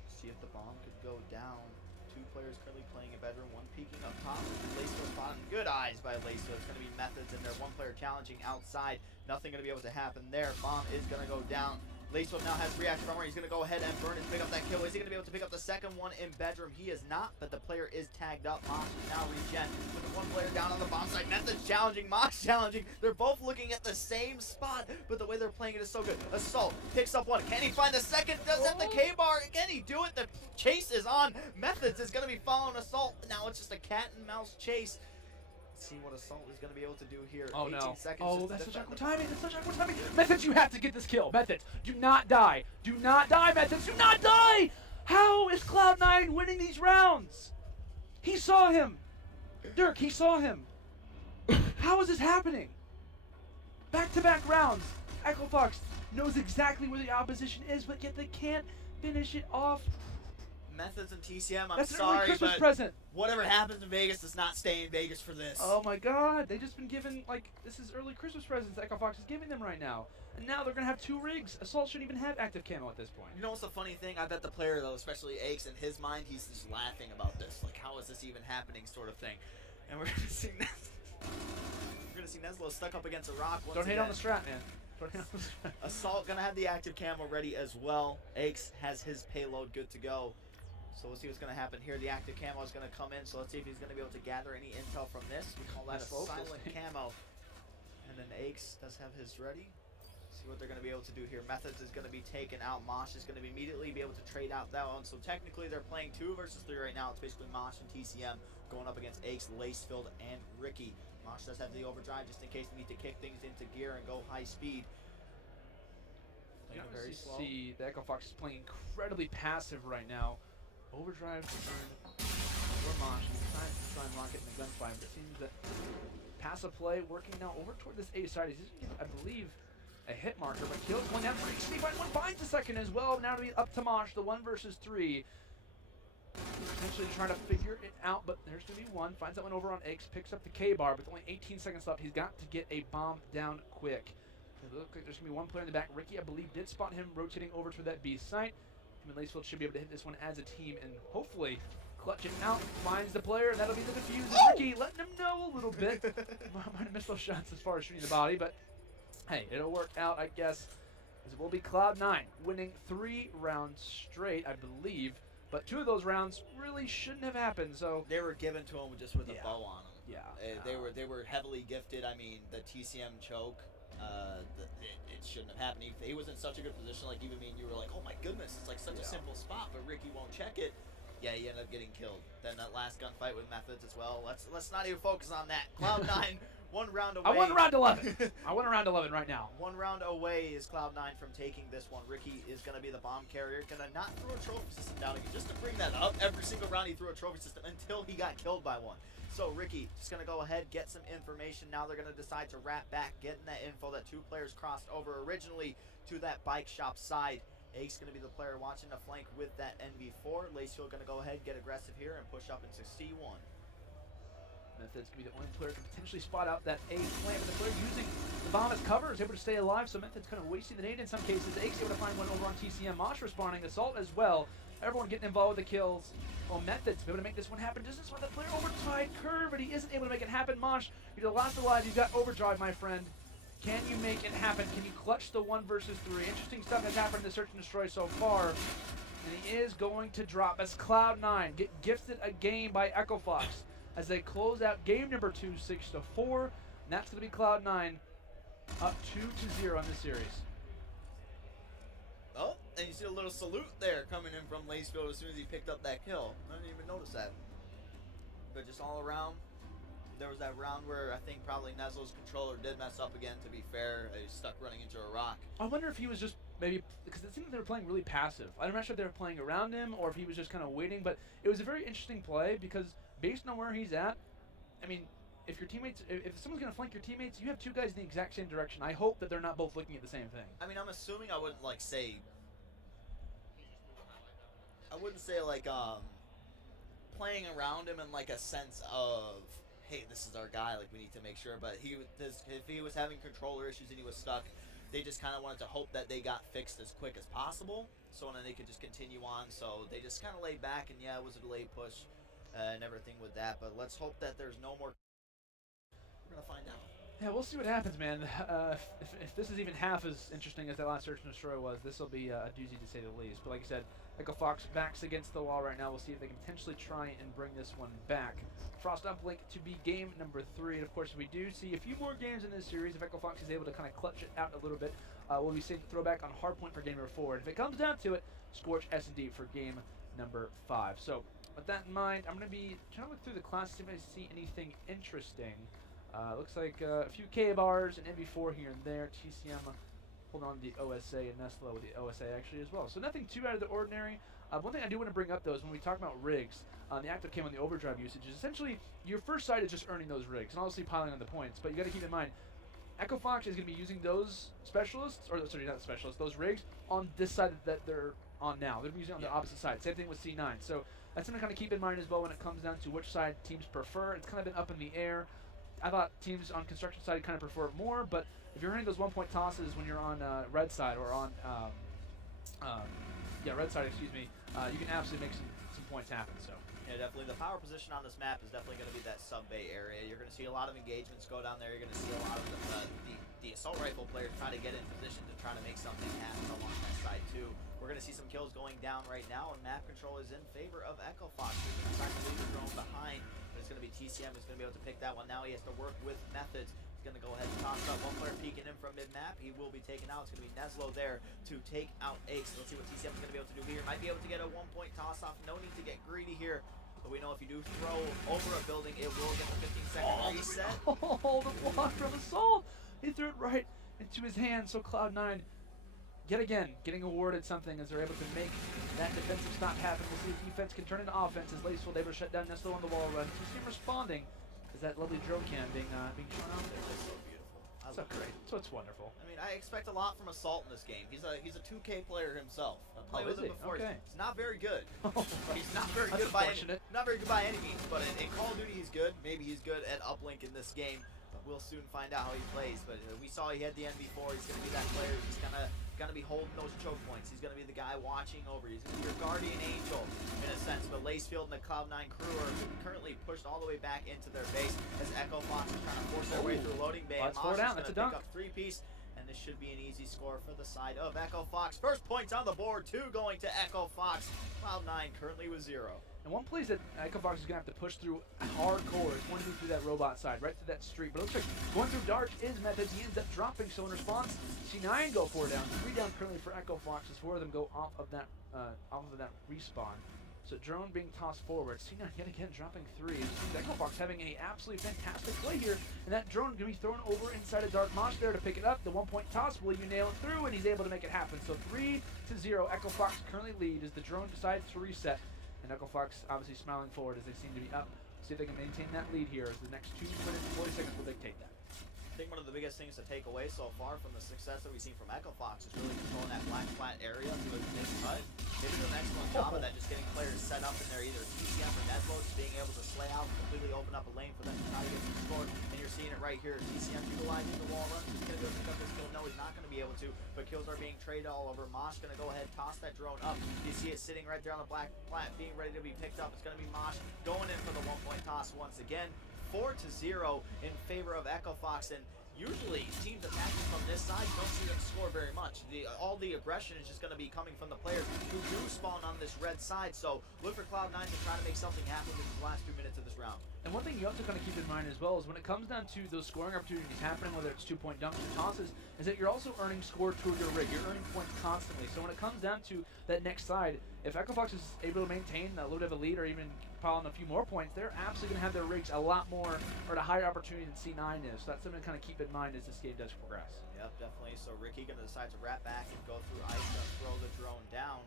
See if the bomb could go down. 2 players currently playing in bedroom, 1 peeking up top. Lacefield spotted. Good eyes by Lacefield. It's going to be Methods in there. 1 player challenging outside. Nothing going to be able to happen there. Bomb is going to go down. Lacefield now has reactive armor. He's going to go ahead and burn and pick up that kill. Is he going to be able to pick up the second one in bedroom? He is not, but the player is tagged up. Mox is now regen with the 1 player down on the bomb site. Methods challenging, Mox challenging. They're both looking at the same spot, but the way they're playing it is so good. Assault picks up 1. Can he find the second? Does have the K-bar. Can he do it? The chase is on. Methods is going to be following Assault. Now it's just a cat and mouse chase. See what Assault is going to be able to do here. Oh 18 no. seconds. Oh, just to that's such defend awkward them. timing. That's such awkward timing. Methods, you have to get this kill. Methods, do not die. Do not die, Methods. Do not die. How is Cloud9 winning these rounds? He saw him. Dirk, he saw him. How is this happening? Back-to-back rounds. Echo Fox knows exactly where the opposition is, but yet they can't finish it off. Methods and TCM, I'm That's an early sorry, Christmas but present. whatever happens in Vegas does not stay in Vegas for this. Oh my god, they just been given, like, this is early Christmas presents Echo Fox is giving them right now. And now they're going to have 2 rigs. Assault shouldn't even have active camo at this point. You know what's the funny thing? I bet the player, though, especially Aches, in his mind, he's just laughing about this. Like, how is this even happening sort of thing. And we're going to see Neslo stuck up against a rock once Don't hate again. on the strat, man. Don't hate on the strat. Assault going to have the active camo ready as well. Aches has his payload good to go. So we'll see what's going to happen here. The active camo is going to come in, so let's see if he's going to be able to gather any intel from this. We call that a silent camo. And then Aches does have his ready. See what they're going to be able to do here. Methods is going to be taken out. Mosh is going to be immediately be able to trade out that one. So technically they're playing 2 versus 3 right now. It's basically Mosh and TCM going up against Aches, Lacefield, and Ricky. Mosh does have the overdrive just in case they need to kick things into gear and go high speed. You can Very obviously slow. see the Echo Fox is playing incredibly passive right now. Overdrive return for Mosh. He's trying to try and rocket in the gunfight, but it seems that passive play working now over toward this A side. He's just getting, I believe, a hit marker, but kills one down. Sneak by one, finds the second as well. Now to be up to Mosh, the 1 versus 3. Potentially trying to figure it out, but there's going to be one. Finds that one over on X, picks up the K-bar, with only 18 seconds left. He's got to get a bomb down quick. It looks like there's going to be one player in the back. Ricky, I believe, did spot him rotating over to that B site. Him and Lacefield should be able to hit this one as a team and hopefully clutch it out. Finds the player, and that'll be the defuse. And Ricky letting him know a little bit. Might have missed those shots as far as shooting the body, but hey, it'll work out, I guess, as it will be Cloud9 winning 3 rounds straight, I believe. But 2 of those rounds really shouldn't have happened, so They were given to him just with a bow on them. yeah. They were heavily gifted. I mean, the TCM choke, it shouldn't have happened. He was in such a good position. Like even me and you were like, oh my goodness, it's like such a simple spot, but Ricky won't check it. Yeah, he ended up getting killed. Then that last gunfight with Methods as well. Let's not even focus on that. Cloud9, 1 round away. I won round 11. I won round 11 right now. 1 round away is Cloud9 from taking this one. Ricky is going to be the bomb carrier. Going to not throw a trophy system down again. Just to bring that up, every single round he threw a trophy system until he got killed by one. So Ricky just going to go ahead, get some information. Now they're going to decide to wrap back, getting that info that 2 players crossed over originally to that bike shop side. Ake's going to be the player watching the flank with that NV4. Lacefield going to go ahead, get aggressive here, and push up into C1. Method's going to be the only player who can potentially spot out that A plant, but the player using the bomb as cover is able to stay alive, so Method's kind of wasting the nade in some cases. Ake's able to find one over on TCM. Mosh responding, Assault as well. Everyone getting involved with the kills. Well, Method's able to make this one happen. Does this one the player overtide curve, but he isn't able to make it happen. Mosh, you're the last alive. You've got overdrive, my friend. Can you make it happen? Can you clutch the 1 versus 3? Interesting stuff has happened in the Search and Destroy so far. And he is going to drop as Cloud9 get gifted a game by Echo Fox as they close out game number 2, 6-4. And that's going to be Cloud9 up 2-0 in this series. Oh, and you see a little salute there coming in from Lacefield as soon as he picked up that kill. I didn't even notice that. But just all around, there was that round where I think probably Neslo's controller did mess up again, to be fair. He stuck running into a rock. I wonder if he was just maybe, because it seemed like they were playing really passive. I'm not sure if they were playing around him or if he was just kind of waiting, but it was a very interesting play because based on where he's at, I mean, if your teammates, if someone's going to flank your teammates, you have 2 guys in the exact same direction. I hope that they're not both looking at the same thing. I mean, I'm assuming I wouldn't like say, I wouldn't say like playing around him in like a sense of, hey, this is our guy, like we need to make sure. But if he was having controller issues and he was stuck, they just kind of wanted to hope that they got fixed as quick as possible, so then they could just continue on. So they just kind of laid back, and yeah, it was a delayed push and everything with that. But let's hope that there's no more. We're gonna find out. Yeah, we'll see what happens, man. If this is even half as interesting as that last Search and Destroy was, this will be a doozy to say the least. But like I said, Echo Fox backs against the wall right now. We'll see if they can potentially try and bring this one back. Frost Uplink to be game number 3. And of course, if we do see a few more games in this series, if Echo Fox is able to kind of clutch it out a little bit, we'll be seeing throwback on Hardpoint for game number 4. And if it comes down to it, Scorch S&D for game number 5. So with that in mind, I'm going to be trying to look through the class, see if I see anything interesting. Looks like a few K-bars and MB4 here and there. TCM holding on to the OSA, and Nestle with the OSA actually as well. So nothing too out of the ordinary. One thing I do want to bring up though is when we talk about rigs, the active cam on the overdrive usage is essentially your first side is just earning those rigs and obviously piling on the points. But you got to keep in mind, Echo Fox is going to be using those specialists, or sorry, not specialists, those rigs on this side that they're on now. They're using it on the opposite side. Same thing with C9. So that's something to kind of keep in mind as well when it comes down to which side teams prefer. It's kind of been up in the air. I thought teams on construction side kind of prefer it more, but if you're earning those 1-point tosses when you're on red side or on red side, excuse me, you can absolutely make some points happen. So. Yeah, definitely. The power position on this map is definitely going to be that sub-bay area. You're going to see a lot of engagements go down there. You're going to see a lot of the assault rifle players try to get in position to try to make something happen along that side too. We're going to see some kills going down right now, and map control is in favor of Echo Fox. He's going to try to leave the drone behind, but it's going to be TCM who's going to be able to pick that one. Now he has to work with methods. He's going to go ahead and toss up. One player peeking in from mid-map. He will be taken out. It's going to be Neslo there to take out Ace. Let's see what TCM is going to be able to do here. Might be able to get a 1-point toss-off. No need to get greedy here. But we know if you do throw over a building, it will get the 15-second reset. Oh, the block from Assault! He threw it right into his hand, so Cloud9, yet again, getting awarded something as they're able to make that defensive stop happen. We'll see if defense can turn into offense as Lace will able to shut down Neslo on the wall run. TCM responding as that lovely drone cam being shown out there. It's so beautiful. So great. So it's wonderful. I mean, I expect a lot from Assault in this game. He's a 2K player himself. I played with him before. Okay. He's not very good. Oh, He's not very good by any means, but in Call of Duty he's good. Maybe he's good at uplink in this game, but we'll soon find out how he plays. But we saw he had the NV4. He's going to be that player. He's gonna be holding those choke points. He's gonna be the guy watching over. He's gonna be your guardian angel in a sense. But Lacefield and the Cloud9 crew are currently pushed all the way back into their base as Echo Fox is trying to force their way through loading bay. That's 4 down. That's a dunk. Pick up 3-piece, and this should be an easy score for the side of Echo Fox. First points on the board, 2 going to Echo Fox. Cloud9 currently with 0. And one place that Echo Fox is going to have to push through hardcore is going to be through that robot side, right through that street. But it looks like going through dark is Methods. He ends up dropping, so in response, C9 go 4 down. 3 down currently for Echo Fox as 4 of them go off of that respawn. So drone being tossed forward. C9 yet again dropping 3. It seems Echo Fox having a absolutely fantastic play here. And that drone going to be thrown over inside of Dark Mosh there to pick it up. The 1-point toss, will you nail it through? And he's able to make it happen. So 3-0. Echo Fox currently lead as the drone decides to reset. And Echo Fox obviously smiling forward as they seem to be up. See if they can maintain that lead here as the next 2 minutes and 40 seconds will dictate that. I think one of the biggest things to take away so far from the success that we've seen from Echo Fox is really controlling that black flat area through a big cut. They've been doing an excellent job of that, just getting players set up in there, either TCM or Neslo, just being able to slay out, completely open up a lane for them to try to get some score. And you're seeing it right here. TCM utilizing the wall run. He's going to go pick up this kill. No, he's not going to be able to, but kills are being traded all over. Mosh going to go ahead, toss that drone up. You see it sitting right there on the black flat, being ready to be picked up. It's going to be Mosh going in for the 1-point toss once again. 4-0 in favor of Echo Fox. And usually, teams attacking from this side, you don't see them score very much. All the aggression is just going to be coming from the players who do spawn on this red side. So look for Cloud9 to try to make something happen in the last 2 minutes of this round. And one thing you also kind of keep in mind as well is when it comes down to those scoring opportunities happening, whether it's 2-point dunks or tosses, is that you're also earning score toward your rig. You're earning points constantly. So when it comes down to that next side, if Echo Fox is able to maintain a little bit of a lead or even pile on a few more points, they're absolutely going to have their rigs a lot more or at a higher opportunity than C9 is. So that's something to kind of keep in mind as this game does progress. Yep, definitely. So Ricky going to decide to wrap back and go through ice and throw the drone down.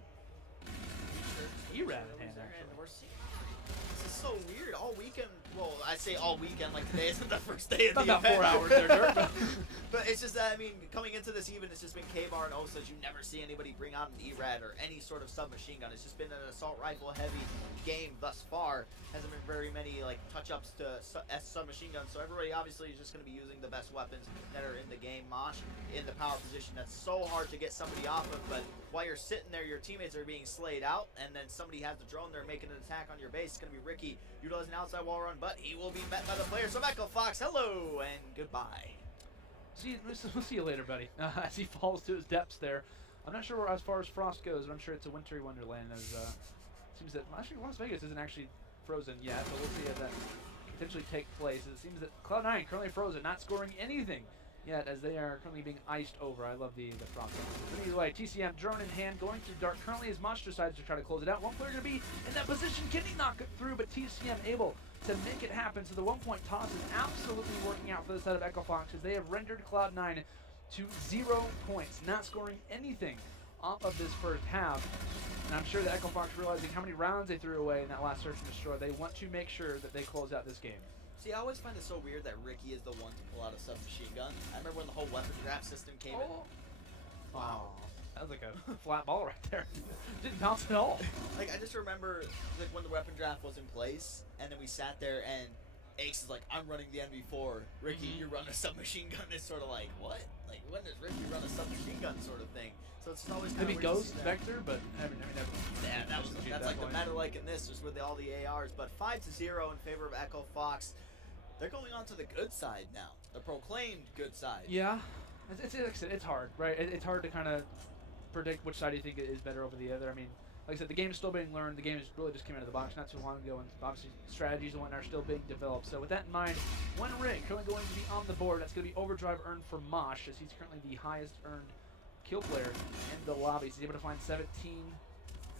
E-Rad in hand, actually. We're seeing this is so weird. All weekend, well, I say all weekend like today isn't the first day of the event. About 4 hours there, Dirk. But it's just that, I mean, coming into this even, it's just been K-Bar and Osage. You never see anybody bring out an E-Rad or any sort of submachine gun. It's just been an assault rifle heavy game thus far. Hasn't been very many like touch-ups to submachine guns. So everybody obviously is just going to be using the best weapons that are in the game. Mosh in the power position. That's so hard to get somebody off of. But while you're sitting there, your teammates are being slayed out, and then somebody has the drone. They're making an attack on your base. It's going to be Ricky utilizing an outside wall run, but he will be met by the players. So Echo Fox, hello and goodbye. We'll see you later, buddy. As he falls to his depths there. I'm not sure where as far as Frost goes, but I'm sure it's a wintry wonderland. As seems that actually Las Vegas isn't actually frozen yet, but we'll see if that potentially take place. It seems that Cloud9 currently frozen, not scoring anything yet, as they are currently being iced over. I love the process. But either way, TCM, drone in hand, going through dark. Currently, as Mosh decides to try to close it out. One player going to be in that position. Can he knock it through? But TCM able to make it happen. So the 1-point toss is absolutely working out for the side of Echo Fox, as they have rendered Cloud9 to 0 points, not scoring anything off of this first half. And I'm sure that Echo Fox, realizing how many rounds they threw away in that last search and destroy, they want to make sure that they close out this game. See, I always find it so weird that Ricky is the one to pull out a submachine gun. I remember when the whole weapon draft system came in. Wow. That was like a flat ball right there. Didn't bounce at all. Like, I just remember like when the weapon draft was in place, and then we sat there, and Ace is like, I'm running the MV4. Ricky, you're running a submachine gun. It's sort of like, what? Like, when does Ricky run a submachine gun sort of thing? So it's always kind of maybe Ghost, Vector, but I mean never. Yeah, that's like the meta like in this, just with all the ARs. But 5-0 in favor of Echo Fox. They're going on to the good side now, the proclaimed good side. Yeah, it's hard, right? It's hard to kind of predict which side you think is better over the other. I mean, like I said, the game is still being learned. The game really just came out of the box not too long ago, and obviously strategies and whatnot are still being developed. So with that in mind, one ring currently going to be on the board. That's going to be overdrive earned for Mosh, as he's currently the highest earned kill player in the lobby. So he's able to find 17 in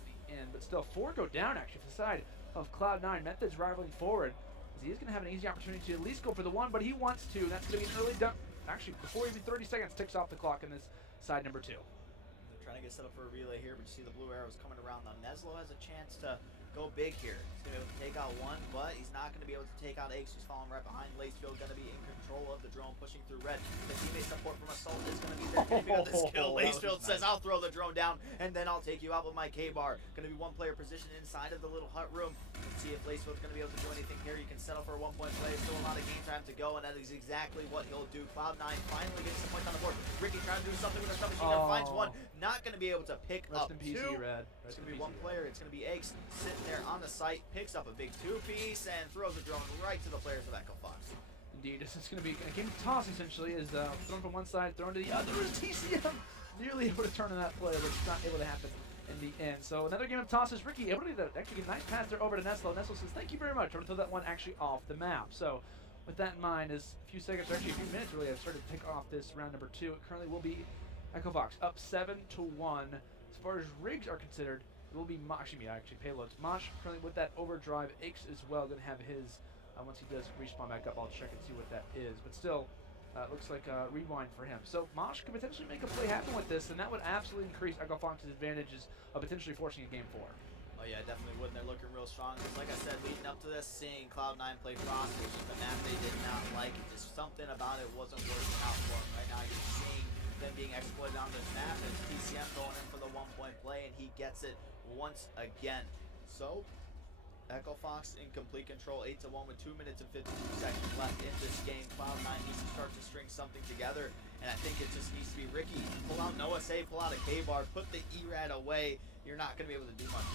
the end, but still 4 go down actually for the side of Cloud9. Methods rivaling forward, as he is going to have an easy opportunity to at least go for the 1, but he wants to. And that's going to be an early dump. Actually, before even 30 seconds ticks off the clock in this side number 2. They're trying to get set up for a relay here, but you see the blue arrows coming around. Now Neslo has a chance to go big here. He's going to be able to take out 1, but he's not going to be able to take out Ace, who's falling right behind. Lacefield going to be in control of the drone, pushing through red. The teammate support from Assault is going to be there. Going to pick up this kill. Lacefield says, I'll throw the drone down, and then I'll take you out with my K-bar. Going to be 1 player positioned inside of the little hut room. Let's see if Lacefield's going to be able to do anything here. You can settle for a 1-point play. Still a lot of game time to go, and that is exactly what he'll do. Cloud9 finally getting some points on the board. Ricky trying to do something with a submachine gun, finds 1. Not going to be able to pick up 2. It's going to be 1 player. It's going to be Ace sitting there on the site, picks up a big 2-piece, and throws a drone right to the players of Echo Fox. Indeed, it's going to be a game of toss, essentially, is thrown from one side, thrown to the other. Is TCM nearly able to turn on that play, but it's not able to happen in the end. So another game of tosses. Ricky able to actually get a nice pass there over to Neslo. Neslo says, thank you very much. I'm going to throw that one actually off the map. So with that in mind, as a few seconds, or actually a few minutes really, have started to tick off this round number 2. It currently will be Echo Fox up 7-1. As far as rigs are considered, it will be actually payloads. Mosh currently with that overdrive. Ace as well going to have his, once he does respawn back up, I'll check and see what that is. But still, looks like a rewind for him. So Mosh could potentially make a play happen with this, and that would absolutely increase Echo Fox's advantages of potentially forcing a game 4. Oh yeah, definitely would, and they're looking real strong. Because like I said, leading up to this, seeing Cloud9 play Frost, which is the map they did not like. Just something about it wasn't working out for them. Right now you're seeing them being exploited on this map, and TCM going in for the 1-point play, and he gets it once again. So Echo Fox in complete control, 8-1 with 2 minutes and 52 seconds left in this game. Cloud9 needs to start to string something together, and I think it just needs to be Ricky. Pull out Noah Save, pull out a K-bar, put the E-Rad away. You're not going to be able to do much.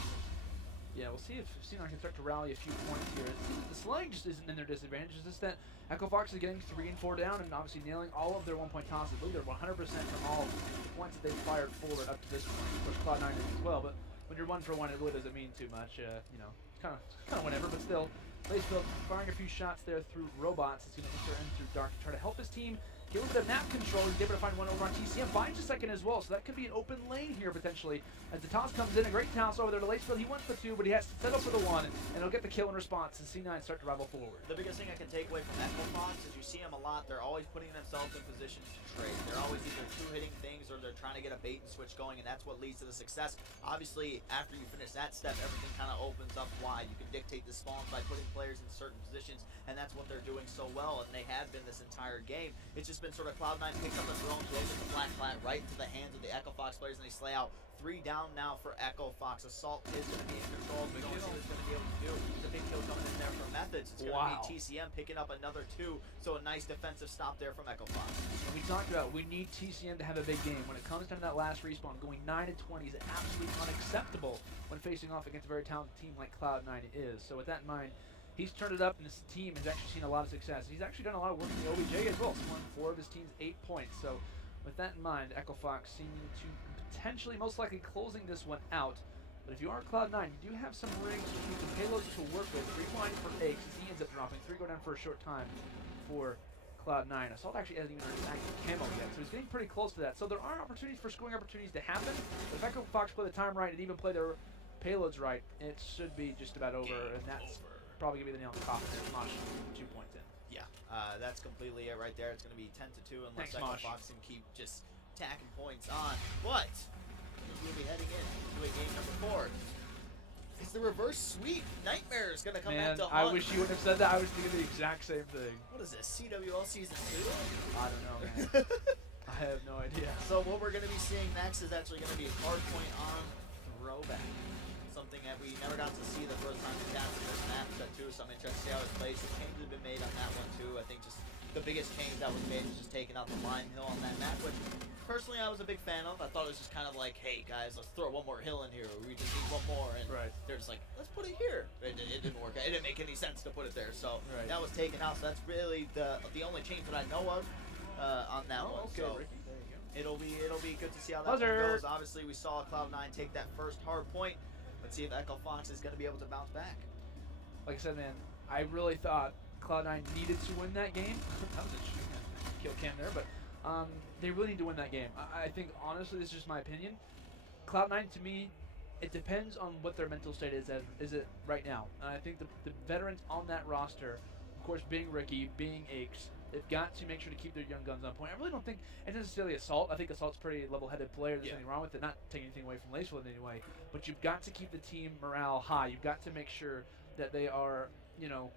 Yeah, we'll see if C9 can start to rally a few points here. The slang just isn't in their disadvantage. It's just that Echo Fox is getting 3 and 4 down and obviously nailing all of their 1-point tosses. I believe they're 100% from all the points that they've fired forward up to this point. Of course, Cloud9 is as well, but when you're 1 for 1, it really doesn't mean too much. You know, it's kind of whatever, but still, Lacefield firing a few shots there through robots. He's going to enter in through dark to try to help his team get a little bit of map control. He's able to find 1 over on TCM. Finds a second as well, so that could be an open lane here potentially. As the toss comes in, a great toss over there to Lacefield. He wants the 2, but he has to settle for the 1, and he'll get the kill in response, and C9 start to rival forward. The biggest thing I can take away from Echo Fox is you see them a lot. They're always putting themselves in positions to trade. They're always either 2-hitting things or they're trying to get a bait and switch going, and that's what leads to the success. Obviously, after you finish that step, everything kind of opens up wide. You can dictate the spawns by putting players in certain positions, and that's what they're doing so well, and they have been this entire game. It's just been sort of Cloud9 picks up the drone, throws it to flat right into the hands of the Echo Fox players, and they slay out. 3 down now for Echo Fox. Assault is going to be in control. We don't see what he's going to be able to do. The big kill coming in there from Methods. It's going to be TCM picking up another 2. So a nice defensive stop there from Echo Fox. And we talked about we need TCM to have a big game. When it comes down to that last respawn, going 9-20 is absolutely unacceptable when facing off against a very talented team like Cloud9 is. So with that in mind, he's turned it up, and this team has actually seen a lot of success. He's actually done a lot of work in the OBJ as well, scoring 4 of his team's 8 points. So with that in mind, Echo Fox seeming to potentially, most likely, closing this one out. But if you are Cloud9, you do have some rings with some payloads to work with. Rewind for Ace, as he ends up dropping. 3 go down for a short time for Cloud9. Assault actually hasn't even earned his active camo yet, so he's getting pretty close to that. So there are opportunities for scoring opportunities to happen, but if Echo Fox play the time right and even play their payloads right, it should be just about over, and that's probably going to be the nail in the coffin there. Mosh 2 points in. Yeah, that's completely it right there. It's going to be 10-2 unless Echo Fox can keep just tacking points on. But we'll be heading into a game number 4. It's the reverse sweep. Nightmare is going to come back to haunt. I wish you wouldn't have said that. I was thinking the exact same thing. What is this, CWL Season 2? I don't know, man. I have no idea. So what we're going to be seeing next is actually going to be hardpoint on throwback. Something that we never got to see the first time we casted this map set too, so I'm interested to see how it plays. Some changes have been made on that one too. I think just the biggest change that was made was just taking out the line hill on that map, which personally I was a big fan of. I thought it was just kind of like, hey guys, let's throw one more hill in here. We just need one more, and they're just like, let's put it here. It didn't work. It didn't make any sense to put it there, so that was taken out. So that's really the only change that I know of on that one. Okay, so Ricky, there you go. it'll be good to see how that one goes. Obviously, we saw Cloud9 take that first hard point. Let's see if Echo Fox is going to be able to bounce back. Like I said, man, I really thought Cloud9 needed to win that game. That was interesting. Kill cam there, but they really need to win that game. I think, honestly, this is just my opinion. Cloud9, to me, it depends on what their mental state is it right now. And I think the veterans on that roster, of course, being Ricky, being Aches, they've got to make sure to keep their young guns on point. I really don't think it's necessarily Assault. I think Assault's a pretty level-headed player. There's nothing wrong with it. Not taking anything away from Lacewell in any way. But you've got to keep the team morale high. You've got to make sure that they are, you know,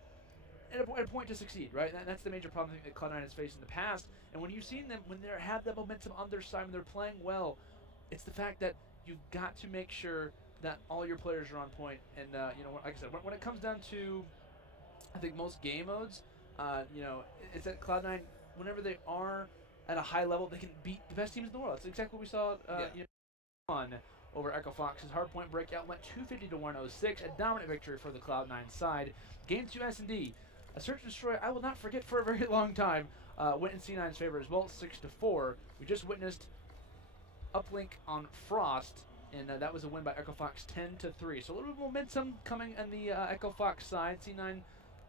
at a point to succeed, right? And that's the major problem that Cloud9 has faced in the past. And when you've seen them, when they have that momentum on their side, when they're playing well, it's the fact that you've got to make sure that all your players are on point. And, you know, like I said, when it comes down to, I think, most game modes, you know, it's that Cloud9, whenever they are at a high level, they can beat the best teams in the world. That's exactly what we saw you know, on over Echo Fox's hardpoint breakout. Went 250 to 106, a dominant victory for the Cloud9 side. Game 2 S&D, a search and destroy I will not forget for a very long time, went in C9's favor as well, 6-4. We just witnessed uplink on Frost, and that was a win by Echo Fox 10-3. So a little bit of momentum coming on the Echo Fox side. C9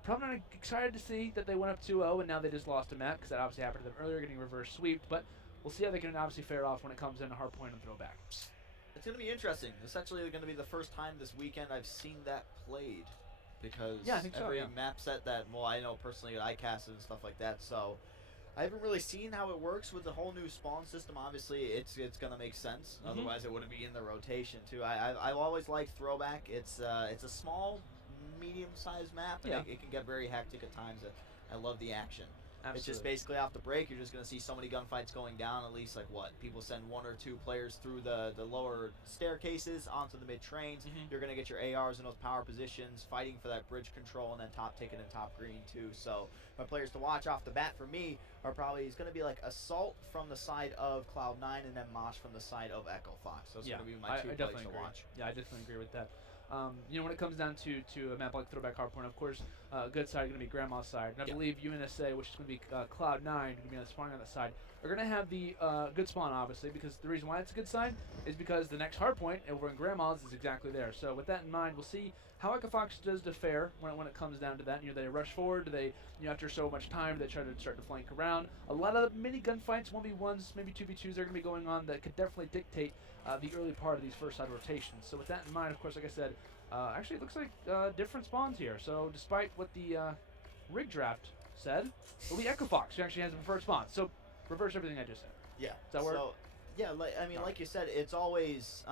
probably not excited to see that they went up 2-0 and now they just lost a map, because that obviously happened to them earlier, getting reverse sweeped. But we'll see how they can obviously fare off when it comes in to hardpoint and throwback. It's going to be interesting. Essentially, it's going to be the first time this weekend I've seen that played, because I think every so, map set that, well, I know personally I casted and stuff like that, so I haven't really seen how it works with the whole new spawn system. Obviously, it's going to make sense. Otherwise, it wouldn't be in the rotation too. I've always liked throwback. It's a small, medium-sized map, and it can get very hectic at times. I love the action. Absolutely. It's just basically off the break, you're just going to see so many gunfights going down. At least, like, what? People send 1 or 2 players through the lower staircases onto the mid-trains. You're going to get your ARs in those power positions, fighting for that bridge control, and then top ticket and top green, too. So, my players to watch off the bat for me are probably, it's going to be like Assault from the side of Cloud9, and then Mosh from the side of Echo Fox. Those are going to be my two players to watch. Yeah, I definitely agree with that. You know, when it comes down to a map like Throwback Hardpoint, of course, good side is going to be Grandma's side. And I believe UNSA, which is going to be Cloud9, going to be spawning on that side, are going to have the good spawn, obviously, because the reason why it's a good side is because the next hardpoint over in Grandma's is exactly there. So with that in mind, we'll see how Echo Fox does to fare when it comes down to that. You know, they rush forward, do they, you know, after so much time, they try to start to flank around. A lot of mini gunfights, 1v1s, maybe 2v2s are going to be going on that could definitely dictate the early part of these first side rotations. So with that in mind, of course, like I said, actually, it looks like different spawns here. So, despite what the rig draft said, it'll be Echo Fox who actually has a preferred spawn. So, reverse everything I just said. Yeah. Does that work? So, yeah, like you said, it's always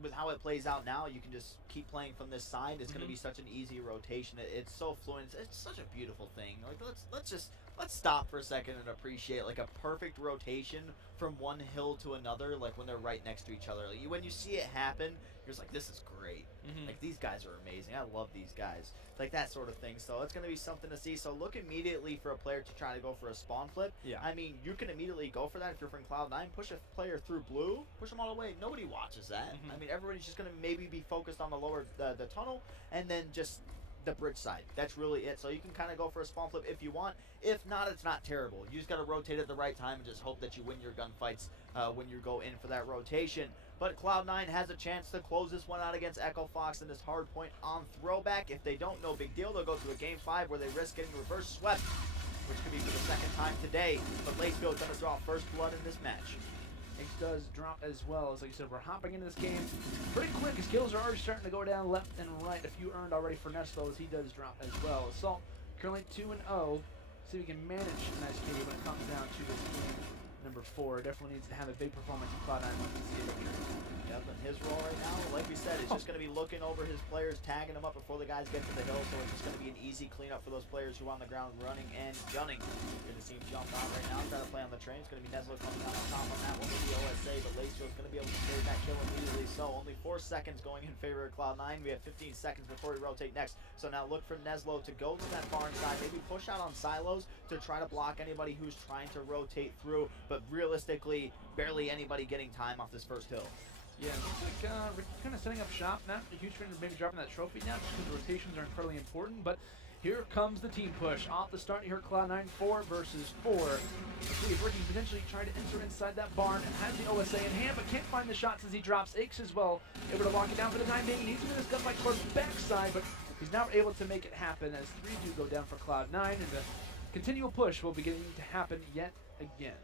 with how it plays out now. You can just keep playing from this side. It's going to be such an easy rotation. It's so fluent. It's such a beautiful thing. Like let's stop for a second and appreciate like a perfect rotation from one hill to another, like when they're right next to each other. Like when you see it happen, you're just like, this is great. Like these guys are amazing. I love these guys. Like that sort of thing. So it's going to be something to see. So look immediately for a player to try to go for a spawn flip. Yeah. I mean, you can immediately go for that if you're from Cloud9. Push a player through blue. Push them all the way. Nobody watches that. I mean, everybody's just going to maybe be focused on the lower the tunnel, and then just the bridge side. That's really it. So you can kind of go for a spawn flip if you want. If not, it's not terrible. You just got to rotate at the right time and just hope that you win your gunfights when you go in for that rotation. But Cloud9 has a chance to close this one out against Echo Fox in this hard point on throwback. If they don't, no big deal. They'll go to a game 5 where they risk getting reverse swept. which could be for the second time today. But Lacefield going to draw first blood in this match. Ace does drop as well. As like you said, we're hopping into this game pretty quick. His kills are already starting to go down left and right. A few earned already for Neslo as he does drop as well. Assault currently 2-0. See if we can manage an SKD when it comes down to this game number 4. Definitely needs to have a big performance in Cloud9 once we see a victory. Yep, and his role right now, like we said, is just going to be looking over his players, tagging them up before the guys get to the hill, so it's just going to be an easy cleanup for those players who are on the ground running and gunning. Good to see him jump out right now, try to play on the train. It's going to be Neslo coming down on top on that one with the OSA, but Lacefield's going to be able to save that kill immediately, so only 4 seconds going in favor of Cloud9. We have 15 seconds before we rotate next, so now look for Neslo to go to that barn side, maybe push out on silos to try to block anybody who's trying to rotate through, but realistically, barely anybody getting time off this first hill. Yeah, it looks like Ricky's kind of setting up shop. Not a huge fan of maybe dropping that trophy now, just because the rotations are incredibly important. But here comes the team push. Off the start here, Cloud9 4 versus 4. Let's see if Ricky potentially trying to enter inside that barn and has the OSA in hand, but can't find the shots as he drops. Aches as well, able to lock it down for the time being. He needs to win this gunfight towards the backside, but he's now able to make it happen as 3 do go down for Cloud9, and the continual push will be beginning to happen yet again.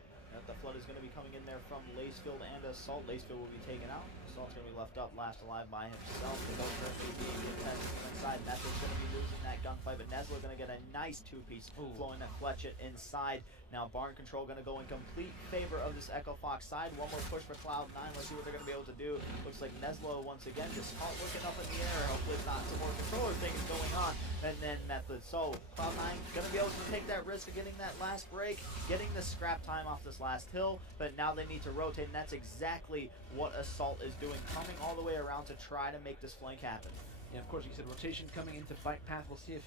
The flood is going to be coming in there from Lacefield and Assault. Lacefield will be taken out. Assault's going to be left up, last alive by himself. The go currently being contested from inside. Method's going to be losing that gunfight, but Neslo going to get a nice 2-piece flowing that Fletch it inside. Now Barn Control going to go in complete favor of this Echo Fox side. One more push for Cloud9. Let's see what they're going to be able to do. Looks like Neslo once again just looking up in the air. Hopefully it's not some more controller things going on. And then Method. So Cloud9 going to be able to take that risk of getting that last break, getting the scrap time off this last hill, but now they need to rotate, and that's exactly what Assault is doing, coming all the way around to try to make this flank happen. Yeah, of course, you said rotation coming into fight path. We'll see if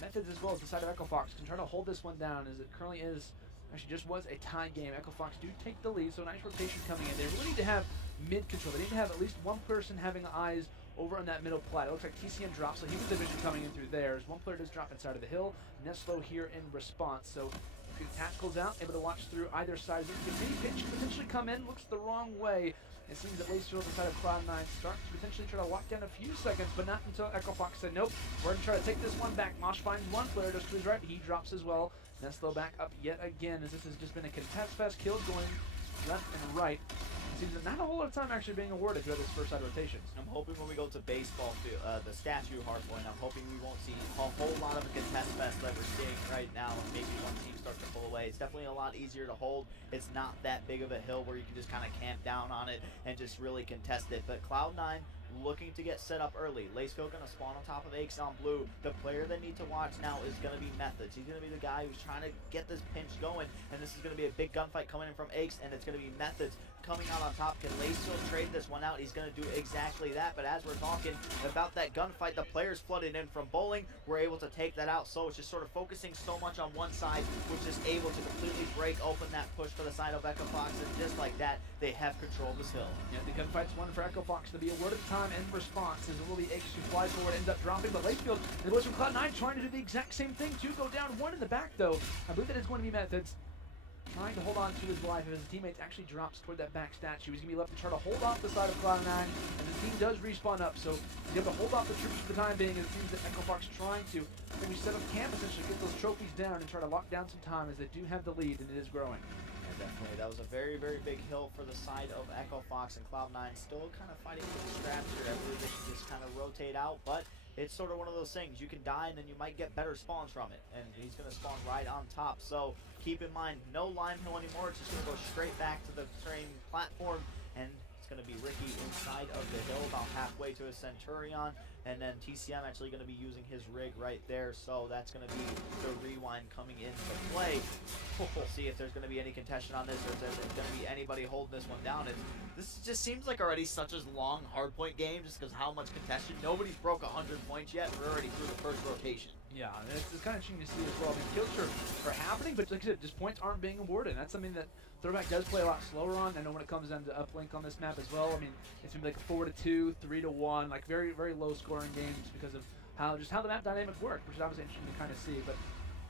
Methods as well as the side of Echo Fox can try to hold this one down, as it currently is, actually just was a tie game. Echo Fox do take the lead, so nice rotation coming in. They really need to have mid control. They need to have at least one person having eyes over on that middle plat. It looks like TCM drops, so he was the vision coming in through there. As one player does drop inside of the hill. Neslo here in response, so good tacticals out, able to watch through either side. The mini pitch can potentially come in, looks the wrong way. It seems that Lacefield inside of Cloud9 starts to potentially try to lock down a few seconds, but not until Echo Fox said, nope, we're going to try to take this one back. Mosh finds one player just to his right, he drops as well. Neslo back up yet again, as this has just been a contest fest, kills going left and right. Seems that not a whole lot of time actually being awarded throughout this first side rotations. I'm hoping when we go to baseball, the statue hardpoint, I'm hoping we won't see a whole lot of a contest fest that we're seeing right now. Maybe one team starts to pull away. It's definitely a lot easier to hold. It's not that big of a hill where you can just kind of camp down on it and just really contest it. But Cloud9 looking to get set up early. Lacefield going to spawn on top of Aches on blue. The player they need to watch now is going to be Methods. He's going to be the guy who's trying to get this pinch going, and this is going to be a big gunfight coming in from Aches, and it's going to be Methods coming out on top. Can Lacefield trade this one out? He's going to do exactly that, but as we're talking about that gunfight, the players flooded in from bowling. We're able to take that out, so it's just sort of focusing so much on one side, which is able to completely break open that push for the side of Echo Fox, and just like that, they have control of this hill. Yeah, the gunfight's one for Echo Fox to be awarded time and response, as it will be Aches who flies forward, ends up dropping, but Lacefield and the boys from Cloud9 trying to do the exact same thing too, go down one in the back though. I believe that is going to be Methods trying to hold on to his life as his teammates actually drops toward that back statue. He's going to be left to try to hold off the side of Cloud9, and the team does respawn up, so he's able to hold off the troops for the time being, and it seems that Echo Fox trying to maybe set up camp, essentially get those trophies down and try to lock down some time, as they do have the lead, and it is growing. Yeah, definitely. That was a very, very big hill for the side of Echo Fox, and Cloud9 still kind of fighting for the scraps here. I believe they should just kind of rotate out, but it's sort of one of those things. You can die, and then you might get better spawns from it, and he's going to spawn right on top. So keep in mind, no lime hill anymore. It's just going to go straight back to the train platform, and it's going to be Ricky inside of the hill, about halfway to his Centurion, and then TCM actually going to be using his rig right there. So that's going to be the rewind coming into play. We'll see if there's going to be any contention on this, or if there's going to be anybody holding this one down. This just seems like already such a long hardpoint game, just because how much contention. Nobody's broke 100 points yet. We're already through the first rotation. Yeah, and it's kind of interesting to see as well. I mean, kills are happening, but like I said, just points aren't being awarded. And that's something that Throwback does play a lot slower on. I know when it comes down to uplink on this map as well. I mean, it's gonna be like a 4-2, 3-1, like very, very low scoring games because of how the map dynamics work, which is obviously interesting to kind of see. But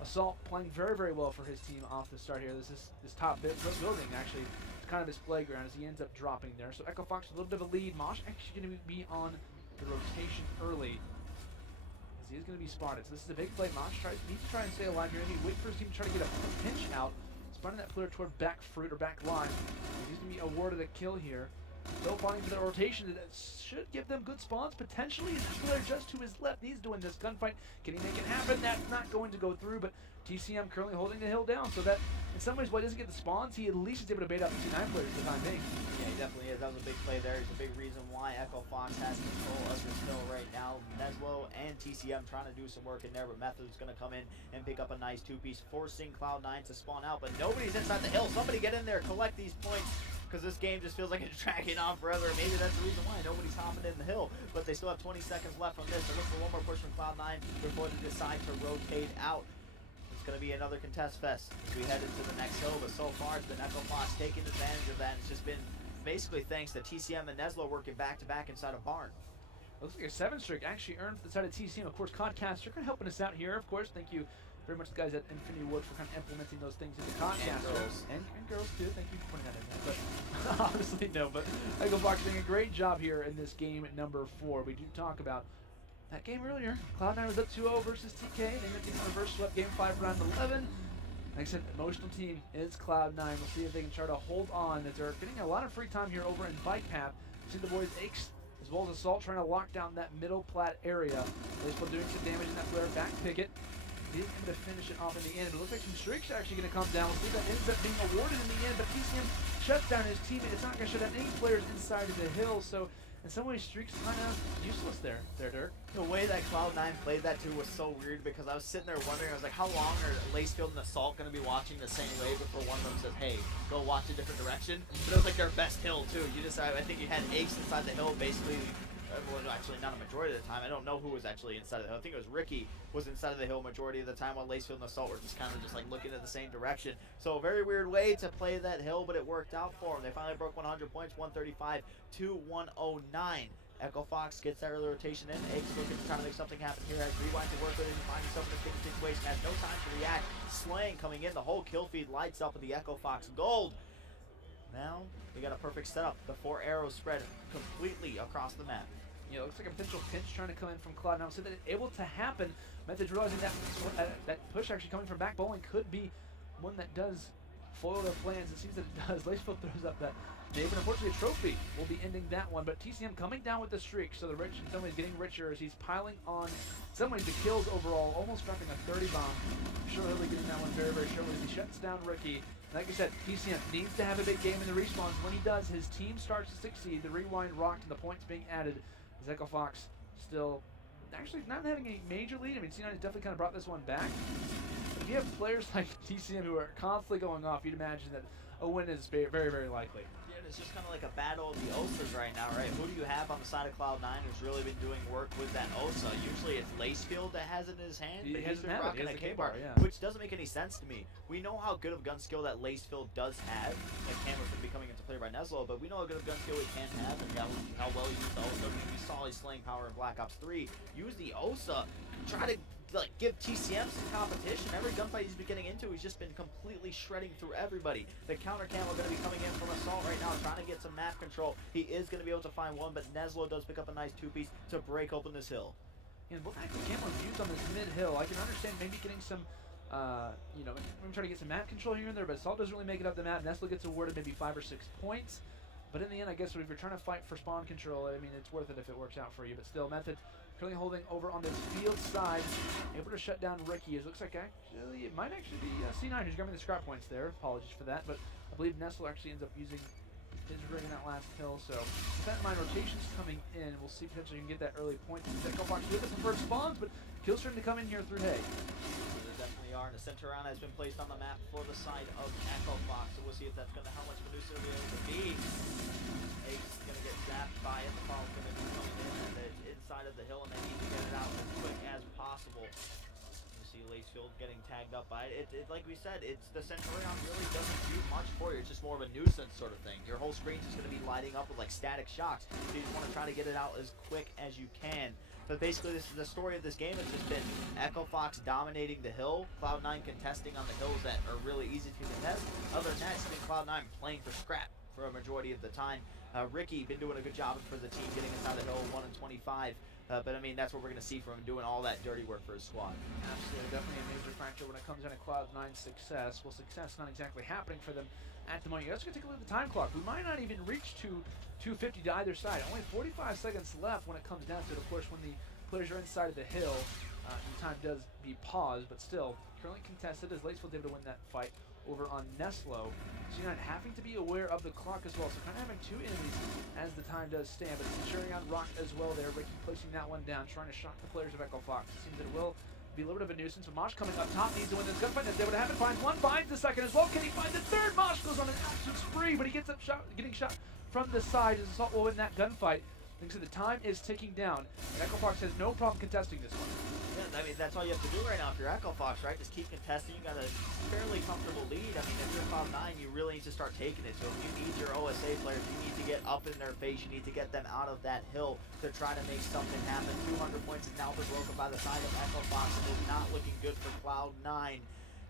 Assault playing very, very well for his team off the start here. This top building actually is kind of his playground as he ends up dropping there. So Echo Fox a little bit of a lead. Mosh actually going to be on the rotation early. He is going to be spotted. So this is a big play. Mosh needs to try and stay alive here. Maybe wait for his team to try to get a pinch out. Spawning that player toward back fruit or back line. He's going to be awarded a kill here. Still fighting for the rotation. That should give them good spawns. Potentially, this player just to his left. He's doing this gunfight. Can he make it happen? That's not going to go through, but TCM currently holding the hill down. So that, in some ways, while he doesn't get the spawns, he at least is able to bait out the T9 players for the time being. Yeah, he definitely is. That was a big play there. He's a big reason why Echo Fox has control of this hill right now. Neslo and TCM trying to do some work in there, but Method's going to come in and pick up a nice two-piece, forcing Cloud9 to spawn out. But nobody's inside the hill. Somebody get in there, collect these points, because this game just feels like it's dragging on forever. Maybe that's the reason why nobody's hopping in the hill. But they still have 20 seconds left on this. They're looking for one more push from Cloud9 before they decide to rotate out. It's going to be another contest fest as we head into the next hill. But so far, it's been Echo Fox taking advantage of that. It's just been basically thanks to TCM and Neslo working back-to-back inside of Barn. Looks like a 7 streak actually earned for the side of TCM. Of course, Codcaster kind of helping us out here. Of course, thank you very much, the guys at Infinity Wood, for kind of implementing those things into Codcaster. And girls too. Thank you for putting that in there. But honestly, no. But Echo Fox doing a great job here in this game at number 4. We do talk about that game earlier. Cloud9 was up 2-0 versus TK. They ended up getting a reverse swept game 5 round 11. Like I said, emotional team is Cloud9. We'll see if they can try to hold on, as they're getting a lot of free time here over in Bike Path. See the boys Aches as well as Assault trying to lock down that middle plat area. They're still doing some damage in that player. Back picket. He's able to finish it off in the end. It looks like some streaks are actually going to come down. We'll see if that ends up being awarded in the end. But TCM shuts down his teammate. It's not going to shut down any players inside of the hill. So in some ways, streaks kind of useless there, Dirk. The way that Cloud9 played that too was so weird, because I was sitting there wondering, I was like, how long are Lacefield and Assault going to be watching the same way before one of them says, hey, go watch a different direction? But it was like their best hill too. I think you had Aches inside the hill basically. Well, actually not a majority of the time. I don't know who was actually inside of the hill. I think it was Ricky was inside of the hill majority of the time, while Lacefield and Assault were just kind of just like looking at the same direction. So a very weird way to play that hill, but it worked out for them. They finally broke 100 points, 135 to 109. Echo Fox gets that early rotation in. Aches looking to try to make something happen here. Has Rewind to work with it and find himself in a sticky situation. Has no time to react. Slaying coming in. The whole kill feed lights up with the Echo Fox gold. Now we got a perfect setup. The 4 arrows spread completely across the map. Yeah, it looks like a potential pinch trying to come in from Cloud9. So that it's able to happen. Method's realizing that that push actually coming from back bowling could be one that does foil their plans. It seems that it does. Lacefield throws up that Dave, and unfortunately a trophy will be ending that one. But TCM coming down with the streak, so the rich in some ways getting richer as he's piling on, in some ways, the kills overall, almost dropping a 30 bomb. Sure, he'll be getting that one very, very shortly as he shuts down Ricky. Like I said, TCM needs to have a big game in the respawns. When he does, his team starts to succeed. The rewind rocked and the points being added. As Echo Fox still actually not having a major lead. I mean, C9 has definitely kind of brought this one back. But if you have players like TCM who are constantly going off, you'd imagine that a win is very, very likely. Yeah, it's just kind of like a battle of the OSAs right now, right? Who do you have on the side of Cloud9 who's really been doing work with that OSA? Usually it's Lacefield that has it in his hand, but he's been rocking a K-bar, yeah. which doesn't make any sense to me. We know how good of gun skill that Lacefield does have. Like Cameron's going to be coming into play by Neslo, but we know how good of gun skill he can have and how well he used the OSA. We saw his slaying power in Black Ops 3. Use the OSA, try to like give TCM some competition. Every gunfight he's been getting into, he's just been completely shredding through everybody. The counter cam are going to be coming in from Assault right now, trying to get some map control. He is going to be able to find one, but Neslo does pick up a nice 2-piece to break open this hill. Yeah, both active camos used on this mid-hill. I can understand maybe getting some, you know, I'm trying to get some map control here and there, but Assault doesn't really make it up the map. Neslo gets awarded maybe 5 or 6 points. But in the end, I guess if you're trying to fight for spawn control, I mean, it's worth it if it works out for you. But still, Method currently holding over on this field side, able to shut down Ricky. It looks like actually it might actually be C9 who's grabbing the scrap points there. Apologies for that, but I believe Nestle actually ends up using his rig in that last kill. So with that in mind, rotations coming in. We'll see potentially you can get that early point. Echo Fox with us first spawns, but kills starting to come in here through Hay. They definitely are, and the center round has been placed on the map for the side of Echo Fox. So we'll see if that's going to how much Medusa will be able to be. Ace going to get zapped by it. The foul's going to be coming in and it's inside of the hill, and they need to get it out as quick as possible. You see Lacefield getting tagged up by it. Like we said, it's the Centurion really doesn't do much for you. It's just more of a nuisance sort of thing. Your whole screen's just going to be lighting up with like static shocks. So you just want to try to get it out as quick as you can. But basically, this is the story of this game. Has just been Echo Fox dominating the hill, Cloud9 contesting on the hills that are really easy to contest. Other than that, it's been Cloud9 playing for scrap for a majority of the time. Ricky been doing a good job for the team, getting inside the hill, 1 in 25. But I mean, that's what we're going to see from him, doing all that dirty work for his squad. Absolutely, definitely a major factor when it comes down to Cloud9's success. Well, success not exactly happening for them at the moment. Let's go take a look at the time clock. We might not even reach 250 to either side. Only 45 seconds left when it comes down to it. Of course, when the players are inside of the hill, the time does be paused, but still currently contested as Lacefield able to win that fight over on Neslo. C9 having to be aware of the clock as well, so kind of having two enemies as the time does stand, but it's ensuring on Rock as well there. Ricky placing that one down, trying to shock the players of Echo Fox. It seems that it will be a little bit of a nuisance. But Mosh coming up top needs to win this gunfight. That's able to happen. Finds one, finds the second as well. Can he find the third? Mosh goes on an absolute spree, but he gets up getting shot from the side as Assault will win that gunfight. Like I said, the time is ticking down, and Echo Fox has no problem contesting this one. Yeah, I mean, that's all you have to do right now if you're Echo Fox, right? Just keep contesting. You got a fairly comfortable lead. I mean, if you're Cloud9, you really need to start taking it. So if you need your OSA players, you need to get up in their face. You need to get them out of that hill to try to make something happen. 200 points has now been broken by the side of Echo Fox, and it's not looking good for Cloud9.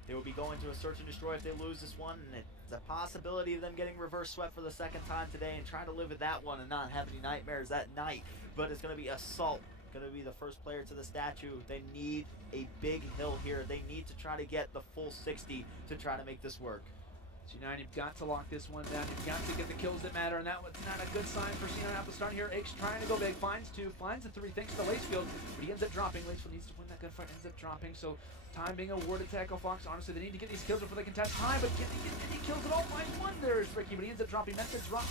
They will be going to a search and destroy if they lose this one, and it's a possibility of them getting reverse swept for the second time today and trying to live with that one and not have any nightmares that night. But it's going to be Assault, going to be the first player to the statue. They need a big hill here. They need to try to get the full 60 to try to make this work. C9, you've got to lock this one down. You've got to get the kills that matter, and that was not a good sign for C9 at the start here. Aches trying to go big, finds two, finds the three, thanks to Lacefield, but he ends up dropping. Lacefield needs to win that gunfight, ends up dropping, so time being awarded to Echo Fox. Honestly, they need to get these kills before they contest time, but can they get any kills at all? Finds one, there's Ricky, but he ends up dropping. Meant to drop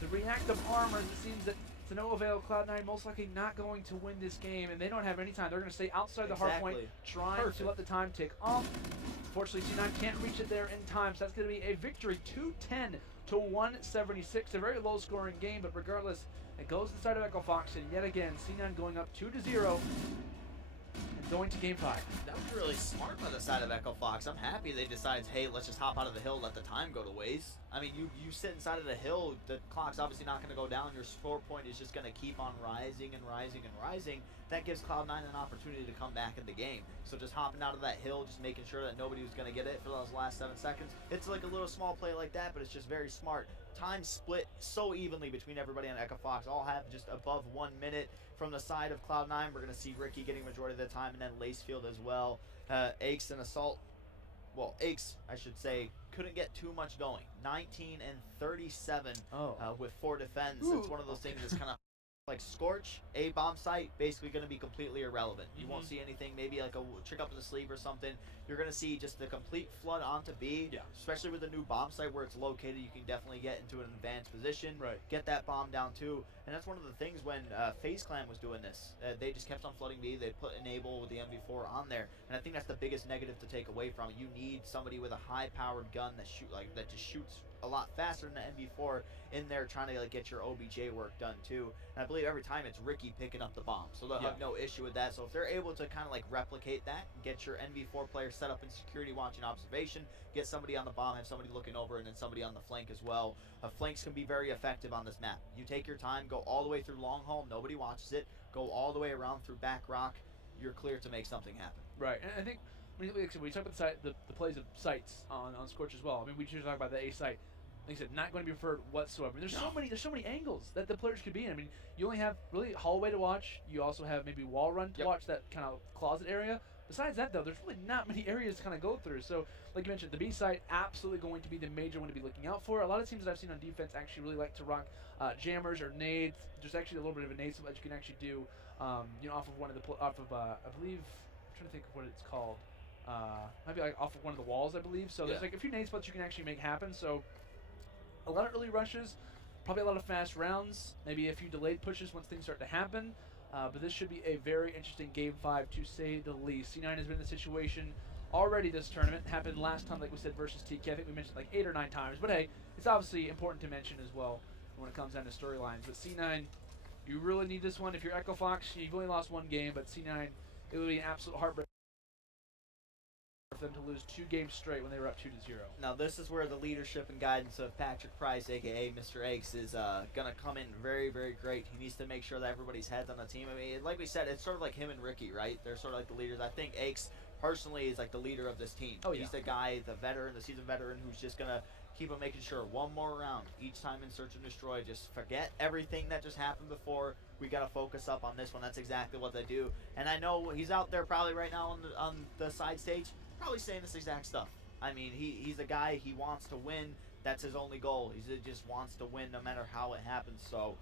the reactive armor, and it seems that to no avail. Cloud9 most likely not going to win this game, and they don't have any time. They're going to stay outside the hard point, trying to let the time tick off. Unfortunately, C9 can't reach it there in time, so that's going to be a victory, 210 to 176. A very low-scoring game, but regardless, it goes to the side of Echo Fox, and yet again, C9 going up 2-0 and going to Game 5. That was really smart by the side of Echo Fox. I'm happy they decided, hey, let's just hop out of the hill, let the time go to waste. I mean, you sit inside of the hill, the clock's obviously not going to go down. Your score point is just going to keep on rising and rising and rising. That gives Cloud9 an opportunity to come back in the game. So just hopping out of that hill, just making sure that nobody was going to get it for those last 7 seconds. It's like a little small play like that, but it's just very smart. Time split so evenly between everybody on Echo Fox. All have just above 1 minute. From the side of Cloud9, we're going to see Ricky getting majority of the time, and then Lacefield as well. Aches and Assault, well, Aches, I should say, couldn't get too much going. 19 and 37 with 4 defense. Ooh, it's one of those things that's kind of like Scorch, A bomb site, basically going to be completely irrelevant. You won't see anything, maybe like a trick up the sleeve or something. You're going to see just the complete flood onto B, especially with the new bomb site where it's located. You can definitely get into an advanced position, get that bomb down too. And that's one of the things when FaZe Clan was doing this. They just kept on flooding B. They put Enable with the MV4 on there. And I think that's the biggest negative to take away from it. You need somebody with a high-powered gun that that just shoots a lot faster than the MV4 in there trying to get your OBJ work done too. And I believe every time it's Ricky picking up the bomb. So they'll have no issue with that. So if they're able to kind of replicate that, get your NV4 player set up in security watching observation, get somebody on the bomb, have somebody looking over, and then somebody on the flank as well. Flanks can be very effective on this map. You take your time, go all the way through long haul, nobody watches it, go all the way around through back rock, you're clear to make something happen. Right, and I think when you talk about the plays of sites on Scorch as well. I mean, we should talk about the A site. Like I said, not going to be preferred whatsoever. I mean, there's so many angles that the players could be in. I mean, you only have really hallway to watch. You also have maybe wall run to watch, that kind of closet area. Besides that, though, there's really not many areas to kind of go through. So, like you mentioned, the B site absolutely going to be the major one to be looking out for. A lot of teams that I've seen on defense actually really like to rock jammers or nades. There's actually a little bit of a nade that you can actually do, off of one of the I believe, I'm trying to think of what it's called. Might be off of one of the walls, I believe. So there's a few nade spots you can actually make happen. So a lot of early rushes, probably a lot of fast rounds, maybe a few delayed pushes once things start to happen. But this should be a very interesting Game 5, to say the least. C9 has been in the situation already this tournament. Happened last time, like we said, versus TK. I think we mentioned 8 or 9 times. But hey, it's obviously important to mention as well when it comes down to storylines. But C9, you really need this one. If you're Echo Fox, you've only lost 1 game, but C9, it would be an absolute heartbreak for them to lose 2 games straight when they were up 2-0. Now this is where the leadership and guidance of Patrick Price, aka Mr. Aches, is gonna come in very, very great. He needs to make sure that everybody's heads on the team. I mean, like we said, it's sort of like him and Ricky, right? They're sort of like the leaders. I think Aches personally is the leader of this team. Oh, he's the guy, the veteran, the seasoned veteran, who's just gonna keep on making sure one more round each time in Search and Destroy. Just forget everything that just happened before. We got to focus up on this one. That's exactly what they do. And I know he's out there probably right now on the side stage, probably saying this exact stuff. I mean, he's a guy, he wants to win. That's his only goal. He just wants to win no matter how it happens. So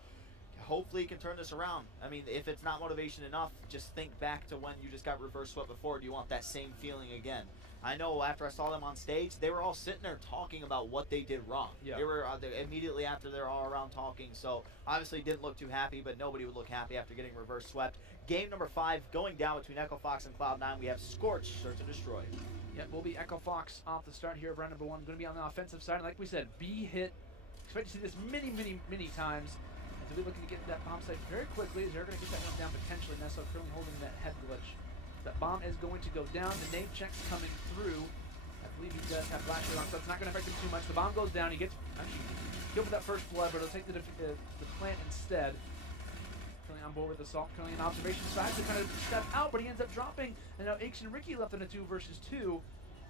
hopefully he can turn this around. I mean, if it's not motivation enough, just think back to when you just got reverse swept before. Do you want that same feeling again? I know after I saw them on stage, they were all sitting there talking about what they did wrong. Yeah. They were immediately after they're all around talking. So obviously didn't look too happy, but nobody would look happy after getting reverse swept. Game number 5 going down between Echo Fox and Cloud9. We have Scorch, Search and Destroy. Yeah, will be Echo Fox off the start here of round number 1. Going to be on the offensive side. Like we said, B hit. Expect to see this many times. And so we're looking to get that bomb site very quickly. They're going to get that one down potentially. Nesso currently holding that head glitch. That bomb is going to go down. The nade check's coming through. I believe he does have flash on, so it's not going to affect him too much. The bomb goes down. He gets actually killed with that first blood, but he'll take the plant instead. Currently on board with Assault, currently in observation side to kind of step out, but he ends up dropping. And now Aches and Ricky left in a 2 versus 2. We'll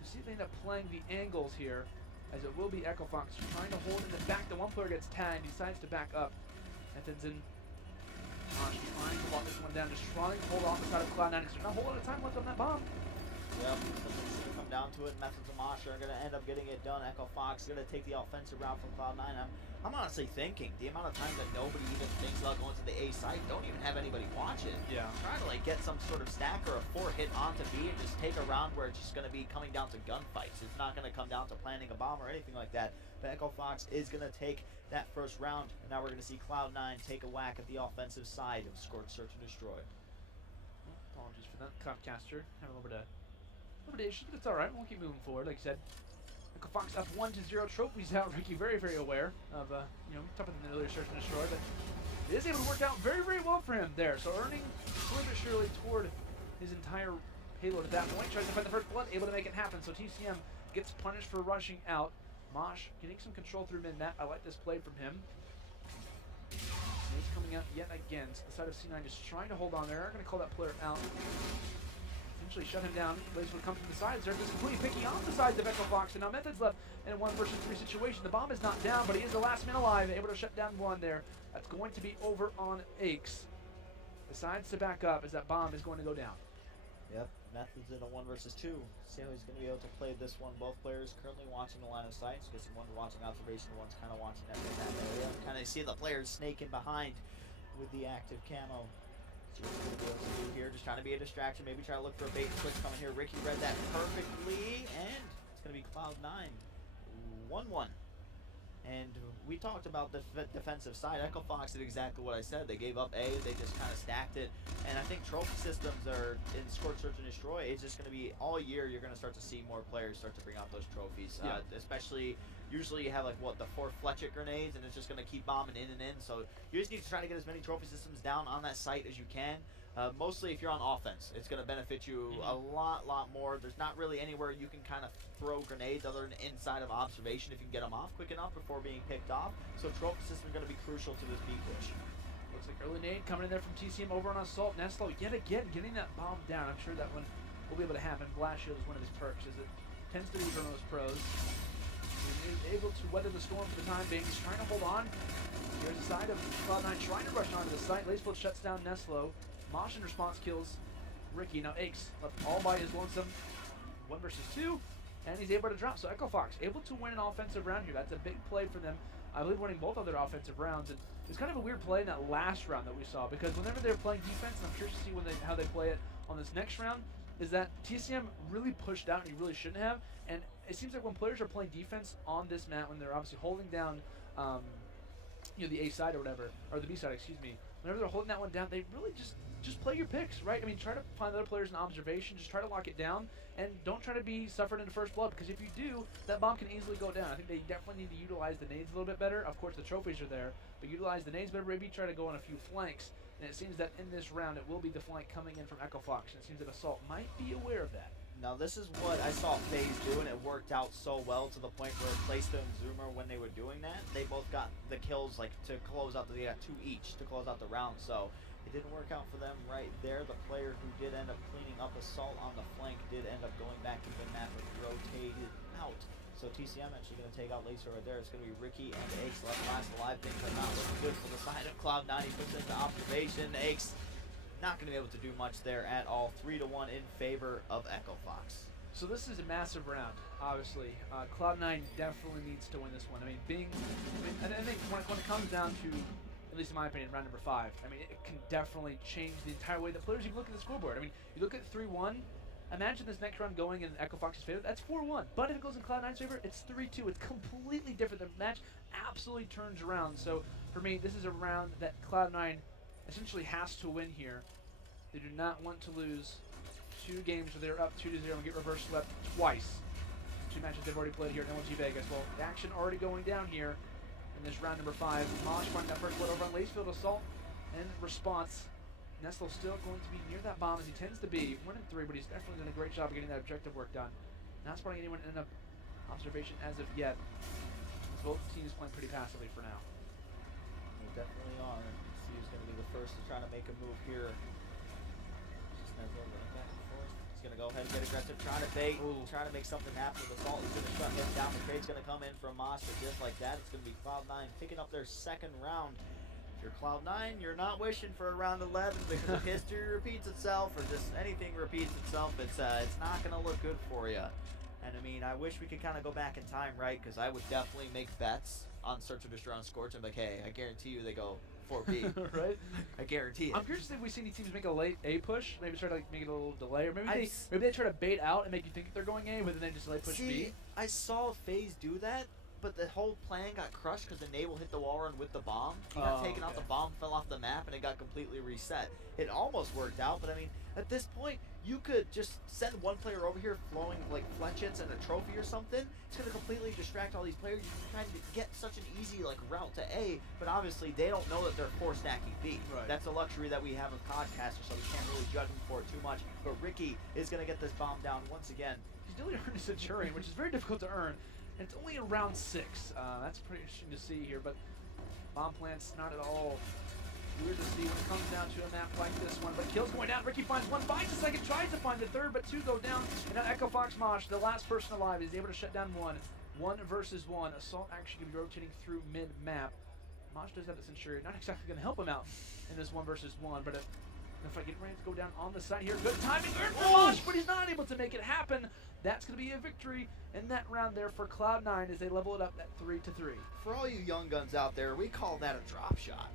see if they end up playing the angles here, as it will be Echo Fox trying to hold in the back. The one player gets tagged, decides to back up. Method's in. Trying to lock this one down, just trying to hold off the side of Cloud9. There's not a whole lot of time left on that bomb. Yep, it's going to come down to it. Methods and Mosh are going to end up getting it done. Echo Fox is going to take the offensive route from Cloud9. I'm honestly thinking the amount of times that nobody even thinks about going to the A site, don't even have anybody watch it. Yeah. Try to like get some sort of stack or a 4 hit onto B and just take a round where it's just going to be coming down to gunfights. It's not going to come down to planting a bomb or anything like that. But Echo Fox is going to take that first round, and now we're going to see Cloud9 take a whack at the offensive side of Scorch, Search, and Destroy. Apologies for that, Comcaster. Have over to issues, but it's all right. We'll keep moving forward. Like I said, Echo Fox up 1-0. Trophies out. Ricky very aware of tougher than the earlier Search and Destroy, but it is able to work out very well for him there. So earning slowly but surely toward his entire payload at that point. Tries to find the first blood, able to make it happen. So TCM gets punished for rushing out. Mosh getting some control through mid-map. I like this play from him. He's coming out yet again. So the side of C9 just trying to hold on there. They're going to call that player out. Essentially shut him down. Plays would come from the sides. They're just completely picking off the sides of Echo Fox. And now Method's left in a 1 versus 3 situation. The bomb is not down, but he is the last man alive. Able to shut down one there. That's going to be over on Aches. Decides to back up as that bomb is going to go down. Yep, Method's in a 1 versus 2. See how he's going to be able to play this one. Both players currently watching the line of sight. So guessing one's watching observation, one's kind of watching that area. Kind of see the players snaking behind with the active camo. See what he's going to be able to do here. Just trying to be a distraction. Maybe try to look for a bait and switch coming here. Ricky read that perfectly, and it's going to be Cloud9 1-1. And we talked about the defensive side. Echo Fox did exactly what I said. They gave up A, they just kind of stacked it. And I think trophy systems are in Scorch, Search, and Destroy. It's just going to be all year you're going to start to see more players start to bring out those trophies. Yeah. Especially, usually you have like the 4 Fletchit grenades, and it's just going to keep bombing in and in. So you just need to try to get as many trophy systems down on that site as you can. Mostly if you're on offense, it's going to benefit you a lot more. There's not really anywhere you can kind of throw grenades other than inside of observation if you can get them off quick enough before being picked off. So trophy systems are going to be crucial to this B push. Looks like early nade coming in there from TCM over on Assault. Neslo yet again getting that bomb down. I'm sure that one will be able to happen. Blast Shield is one of his perks, as it tends to be for most pros. He is able to weather the storm for the time being. He's trying to hold on. Here's the side of Cloud9 trying to rush onto the site. Lacefield shuts down Neslo. Mosh in response kills Ricky. Now Aches left all by his lonesome. 1 versus 2. And he's able to drop. So Echo Fox able to win an offensive round here. That's a big play for them. I believe winning both of their offensive rounds. And it's kind of a weird play in that last round that we saw, because whenever they're playing defense, and I'm curious to see how they play it on this next round, is that TCM really pushed out and he really shouldn't have. And it seems like when players are playing defense on this map, when they're obviously holding down the A side or whatever, or the B side, excuse me, whenever they're holding that one down, they really just play your picks, right? I mean, try to find other players in observation, just try to lock it down, and don't try to be suffered into first blood, because if you do, that bomb can easily go down. I think they definitely need to utilize the nades a little bit better. Of course, the trophies are there, but utilize the nades better. Maybe try to go on a few flanks, and it seems that in this round, it will be the flank coming in from Echo Fox, and it seems that Assault might be aware of that. Now this is what I saw FaZe do, and it worked out so well to the point where Playsto and Zoomer, when they were doing that, they both got the kills like to close out. They got 2 each to close out the round. So it didn't work out for them right there. The player who did end up cleaning up Assault on the flank did end up going back to the map and rotated out. So TCM actually going to take out Lacer right there. It's going to be Ricky and Aches last alive. Things are not looking good for the side of Cloud9. He puts into observation. Aches not going to be able to do much there at all. 3-1 in favor of Echo Fox. So this is a massive round, obviously. Cloud9 definitely needs to win this one. I think when it comes down to, at least in my opinion, round number 5, I mean, it can definitely change the entire way that players even look at the scoreboard. I mean, you look at 3-1, imagine this next round going in Echo Fox's favor, that's 4-1. But if it goes in Cloud9's favor, it's 3-2. It's completely different. The match absolutely turns around. So for me, this is a round that Cloud9 essentially has to win here. They do not want to lose 2 games where they're up 2-0 and get reverse swept twice. 2 matches they've already played here at LG Vegas. Well, the action already going down here in this round number 5. Mosh finding that first blood over on Lacefield. Assault and response. Nestle still going to be near that bomb as he tends to be. 1-3, but he's definitely done a great job of getting that objective work done. Not spotting anyone in an observation as of yet. As both teams playing pretty passively for now. They definitely are. See who's going to be the first to try to make a move here. Neslo running back and forth. He's going to go ahead and get aggressive, trying to bait, trying to make something happen with Assault. He's going to shut him down. The trade's going to come in from Mosh, but just like that, it's going to be Cloud9 picking up their second round. If you're Cloud9, you're not wishing for a round 11 because if history repeats itself or just anything repeats itself, it's not going to look good for you. And I mean, I wish we could kind of go back in time, right? Because I would definitely make bets on Search and Destroy on Scorch and be like, hey, I guarantee you they go 4B. Right? I guarantee it. I'm curious if we see any teams make a late A push, maybe try to like make it a little delay, or maybe they try to bait out and make you think they're going A, but then they just late push B. I saw FaZe do that, but the whole plan got crushed because Enable hit the wall run with the bomb. He got taken out, the bomb fell off the map, and it got completely reset. It almost worked out, but I mean, at this point, you could just send one player over here flowing like Fletch hits and a trophy or something. It's going to completely distract all these players. You're trying to get such an easy like route to A, but obviously they don't know that they're 4-stacking B. Right. That's a luxury that we have with podcasters, so we can't really judge them for it too much. But Ricky is going to get this bomb down once again. He's nearly earned a Centurion, which is very difficult to earn. And it's only in round 6. That's pretty interesting to see here, but bomb plants not at all weird to see when it comes down to a map like this one. But kills going down. Ricky finds one, finds the second, tries to find the third, but 2 go down. And now Echo Fox Mosh, the last person alive, is able to shut down 1. 1 versus 1. Assault actually going to be rotating through mid-map. Mosh does have the Centurion. Not exactly going to help him out in this 1 versus 1, but if I get ready to go down on the side here, good timing there for Mosh, but he's not able to make it happen. That's going to be a victory in that round there for Cloud9 as they level it up at 3-3. For all you young guns out there, we call that a drop shot.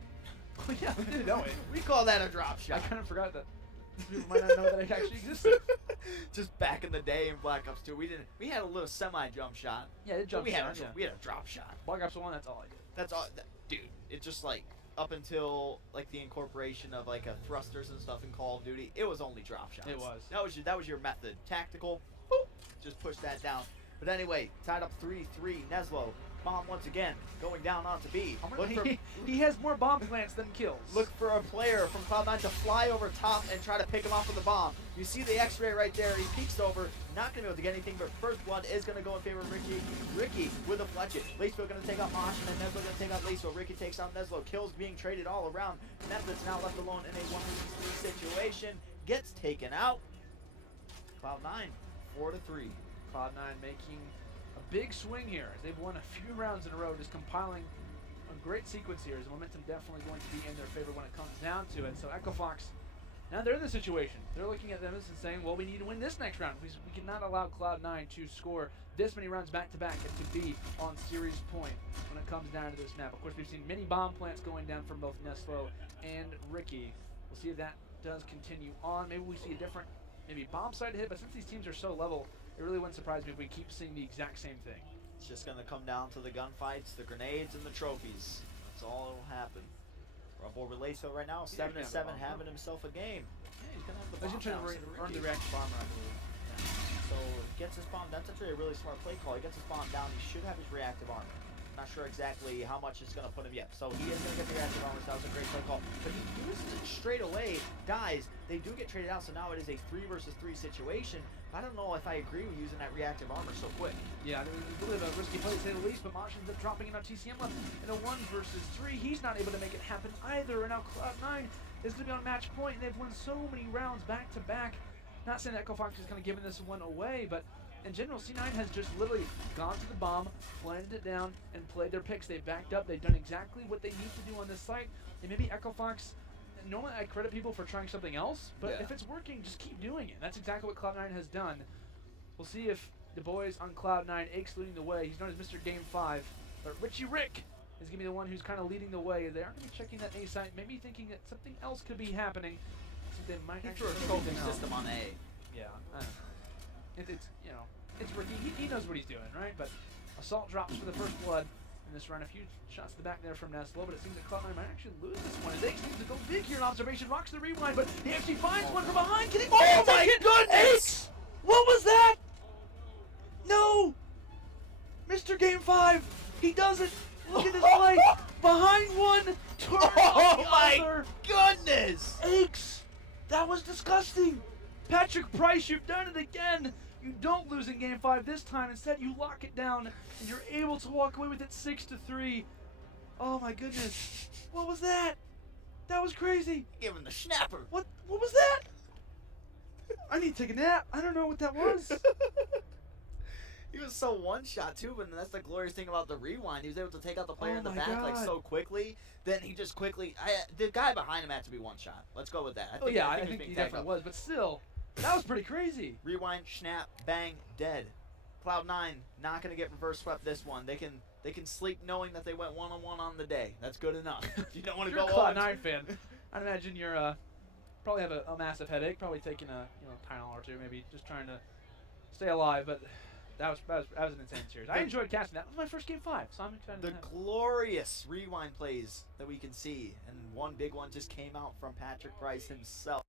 Oh yeah, we didn't know it. We call that a drop shot. I kind of forgot that. People might not know that it actually existed. Just back in the day in Black Ops 2, we had a little semi-jump shot. Yeah, it jump shot. We had a drop shot. Black Ops 1, that's all I did. That's all, dude. It's just like up until like the incorporation of like thrusters and stuff in Call of Duty, it was only drop shots. It was. That was your method. Tactical, boop, just push that down. But anyway, tied up 3-3. Neslo, bomb once again, going down onto B. He has more bomb plants than kills. Look for a player from Cloud9 to fly over top and try to pick him off with the bomb. You see the X-ray right there. He peeks over, not going to be able to get anything, but first blood is going to go in favor of Ricky. Ricky with a fletch it. Lacefield going to take out Mosh, and then Neslo going to take out Lacefield. Ricky takes out Neslo. Kills being traded all around. Netflix now left alone in a 1-3 situation. Gets taken out. Cloud9, 4-3. Cloud9 making a big swing here as they've won a few rounds in a row, just compiling a great sequence here. As the momentum definitely going to be in their favor when it comes down to it. So Echo Fox, now they're in the situation. They're looking at them and saying, well, we need to win this next round. We cannot allow Cloud9 to score this many rounds back-to-back and to be on series point when it comes down to this map. Of course, we've seen many bomb plants going down from both Neslo and Ricky. We'll see if that does continue on. Maybe we see a different bomb side hit, but since these teams are so level, it really wouldn't surprise me if we keep seeing the exact same thing. It's just going to come down to the gunfights, the grenades, and the trophies. That's all that will happen. We're on board with Lacefield right now, 7-7, having himself a game. Yeah, he's going to have the bomb down. Earn the reactive armor, I believe. Yeah. So gets his bomb. That's actually a really smart play call. He gets his bomb down. He should have his reactive armor. Not sure exactly how much it's going to put him yet. So he is going to get the reactive armor. So that was a great play call. But he uses it straight away. Guys, they do get traded out. So now it is a 3 versus 3 situation. I don't know if I agree with using that reactive armor so quick. Yeah, it was a bit of a risky play to say the least, but Mosh ends up dropping in on TCM left in a 1 versus 3. He's not able to make it happen either, and now Cloud9 is going to be on match point, and they've won so many rounds back to back. Not saying that Echo Fox is kind of giving this one away, but in general, C9 has just literally gone to the bomb, planted it down, and played their picks. They've backed up. They've done exactly what they need to do on this site. And maybe Echo Fox, normally I credit people for trying something else, but if it's working, just keep doing it. That's exactly what Cloud9 has done. We'll see if the boys on Cloud9, Aches leading the way. He's known as Mr. Game 5. But Richie Rick is going to be the one who's kind of leading the way. They aren't going to be checking that A site, maybe thinking that something else could be happening. So they might He threw actually a trophy system on A. Yeah, I don't know. It's you know, it's Ricky. He knows what he's doing, right? But Assault drops for the first blood in this run. A few shots to the back there from Nestle, but it seems that Cloud9 might actually lose this one. As Aches needs to go big here in observation. Rocks the rewind, but he actually finds one from behind. Can he Oh my take it? goodness! Aches! What was that? No! Mr. Game 5, he does it. Look at this play. Behind one, turn Oh on the my other. goodness! Aches, that was disgusting. Patrick Price, you've done it again. You don't lose in Game 5 this time. Instead, you lock it down, and you're able to walk away with it 6-3. Oh my goodness. What was that? That was crazy. Give him the snapper. What was that? I need to take a nap. I don't know what that was. He was so one-shot too, but that's the glorious thing about the rewind. He was able to take out the player Oh in the my back like God. so quickly. Then he just quickly. The guy behind him had to be one-shot. Let's go with that. Oh yeah, I was think being he tagged definitely was, but still, that was pretty crazy. Rewind, snap, bang, dead. Cloud9 not gonna get reverse swept this one. They can sleep knowing that they went one-on-one on the day. That's good enough. You don't want to If go you're a on. Cloud9 fan, I'd imagine you're probably have a massive headache, probably taking a Tylenol or two, maybe just trying to stay alive. But that was an insane series. I enjoyed casting that. It was my first Game 5, so I'm excited. The to have it. glorious rewind plays that we can see, and one big one just came out from Patrick Price himself.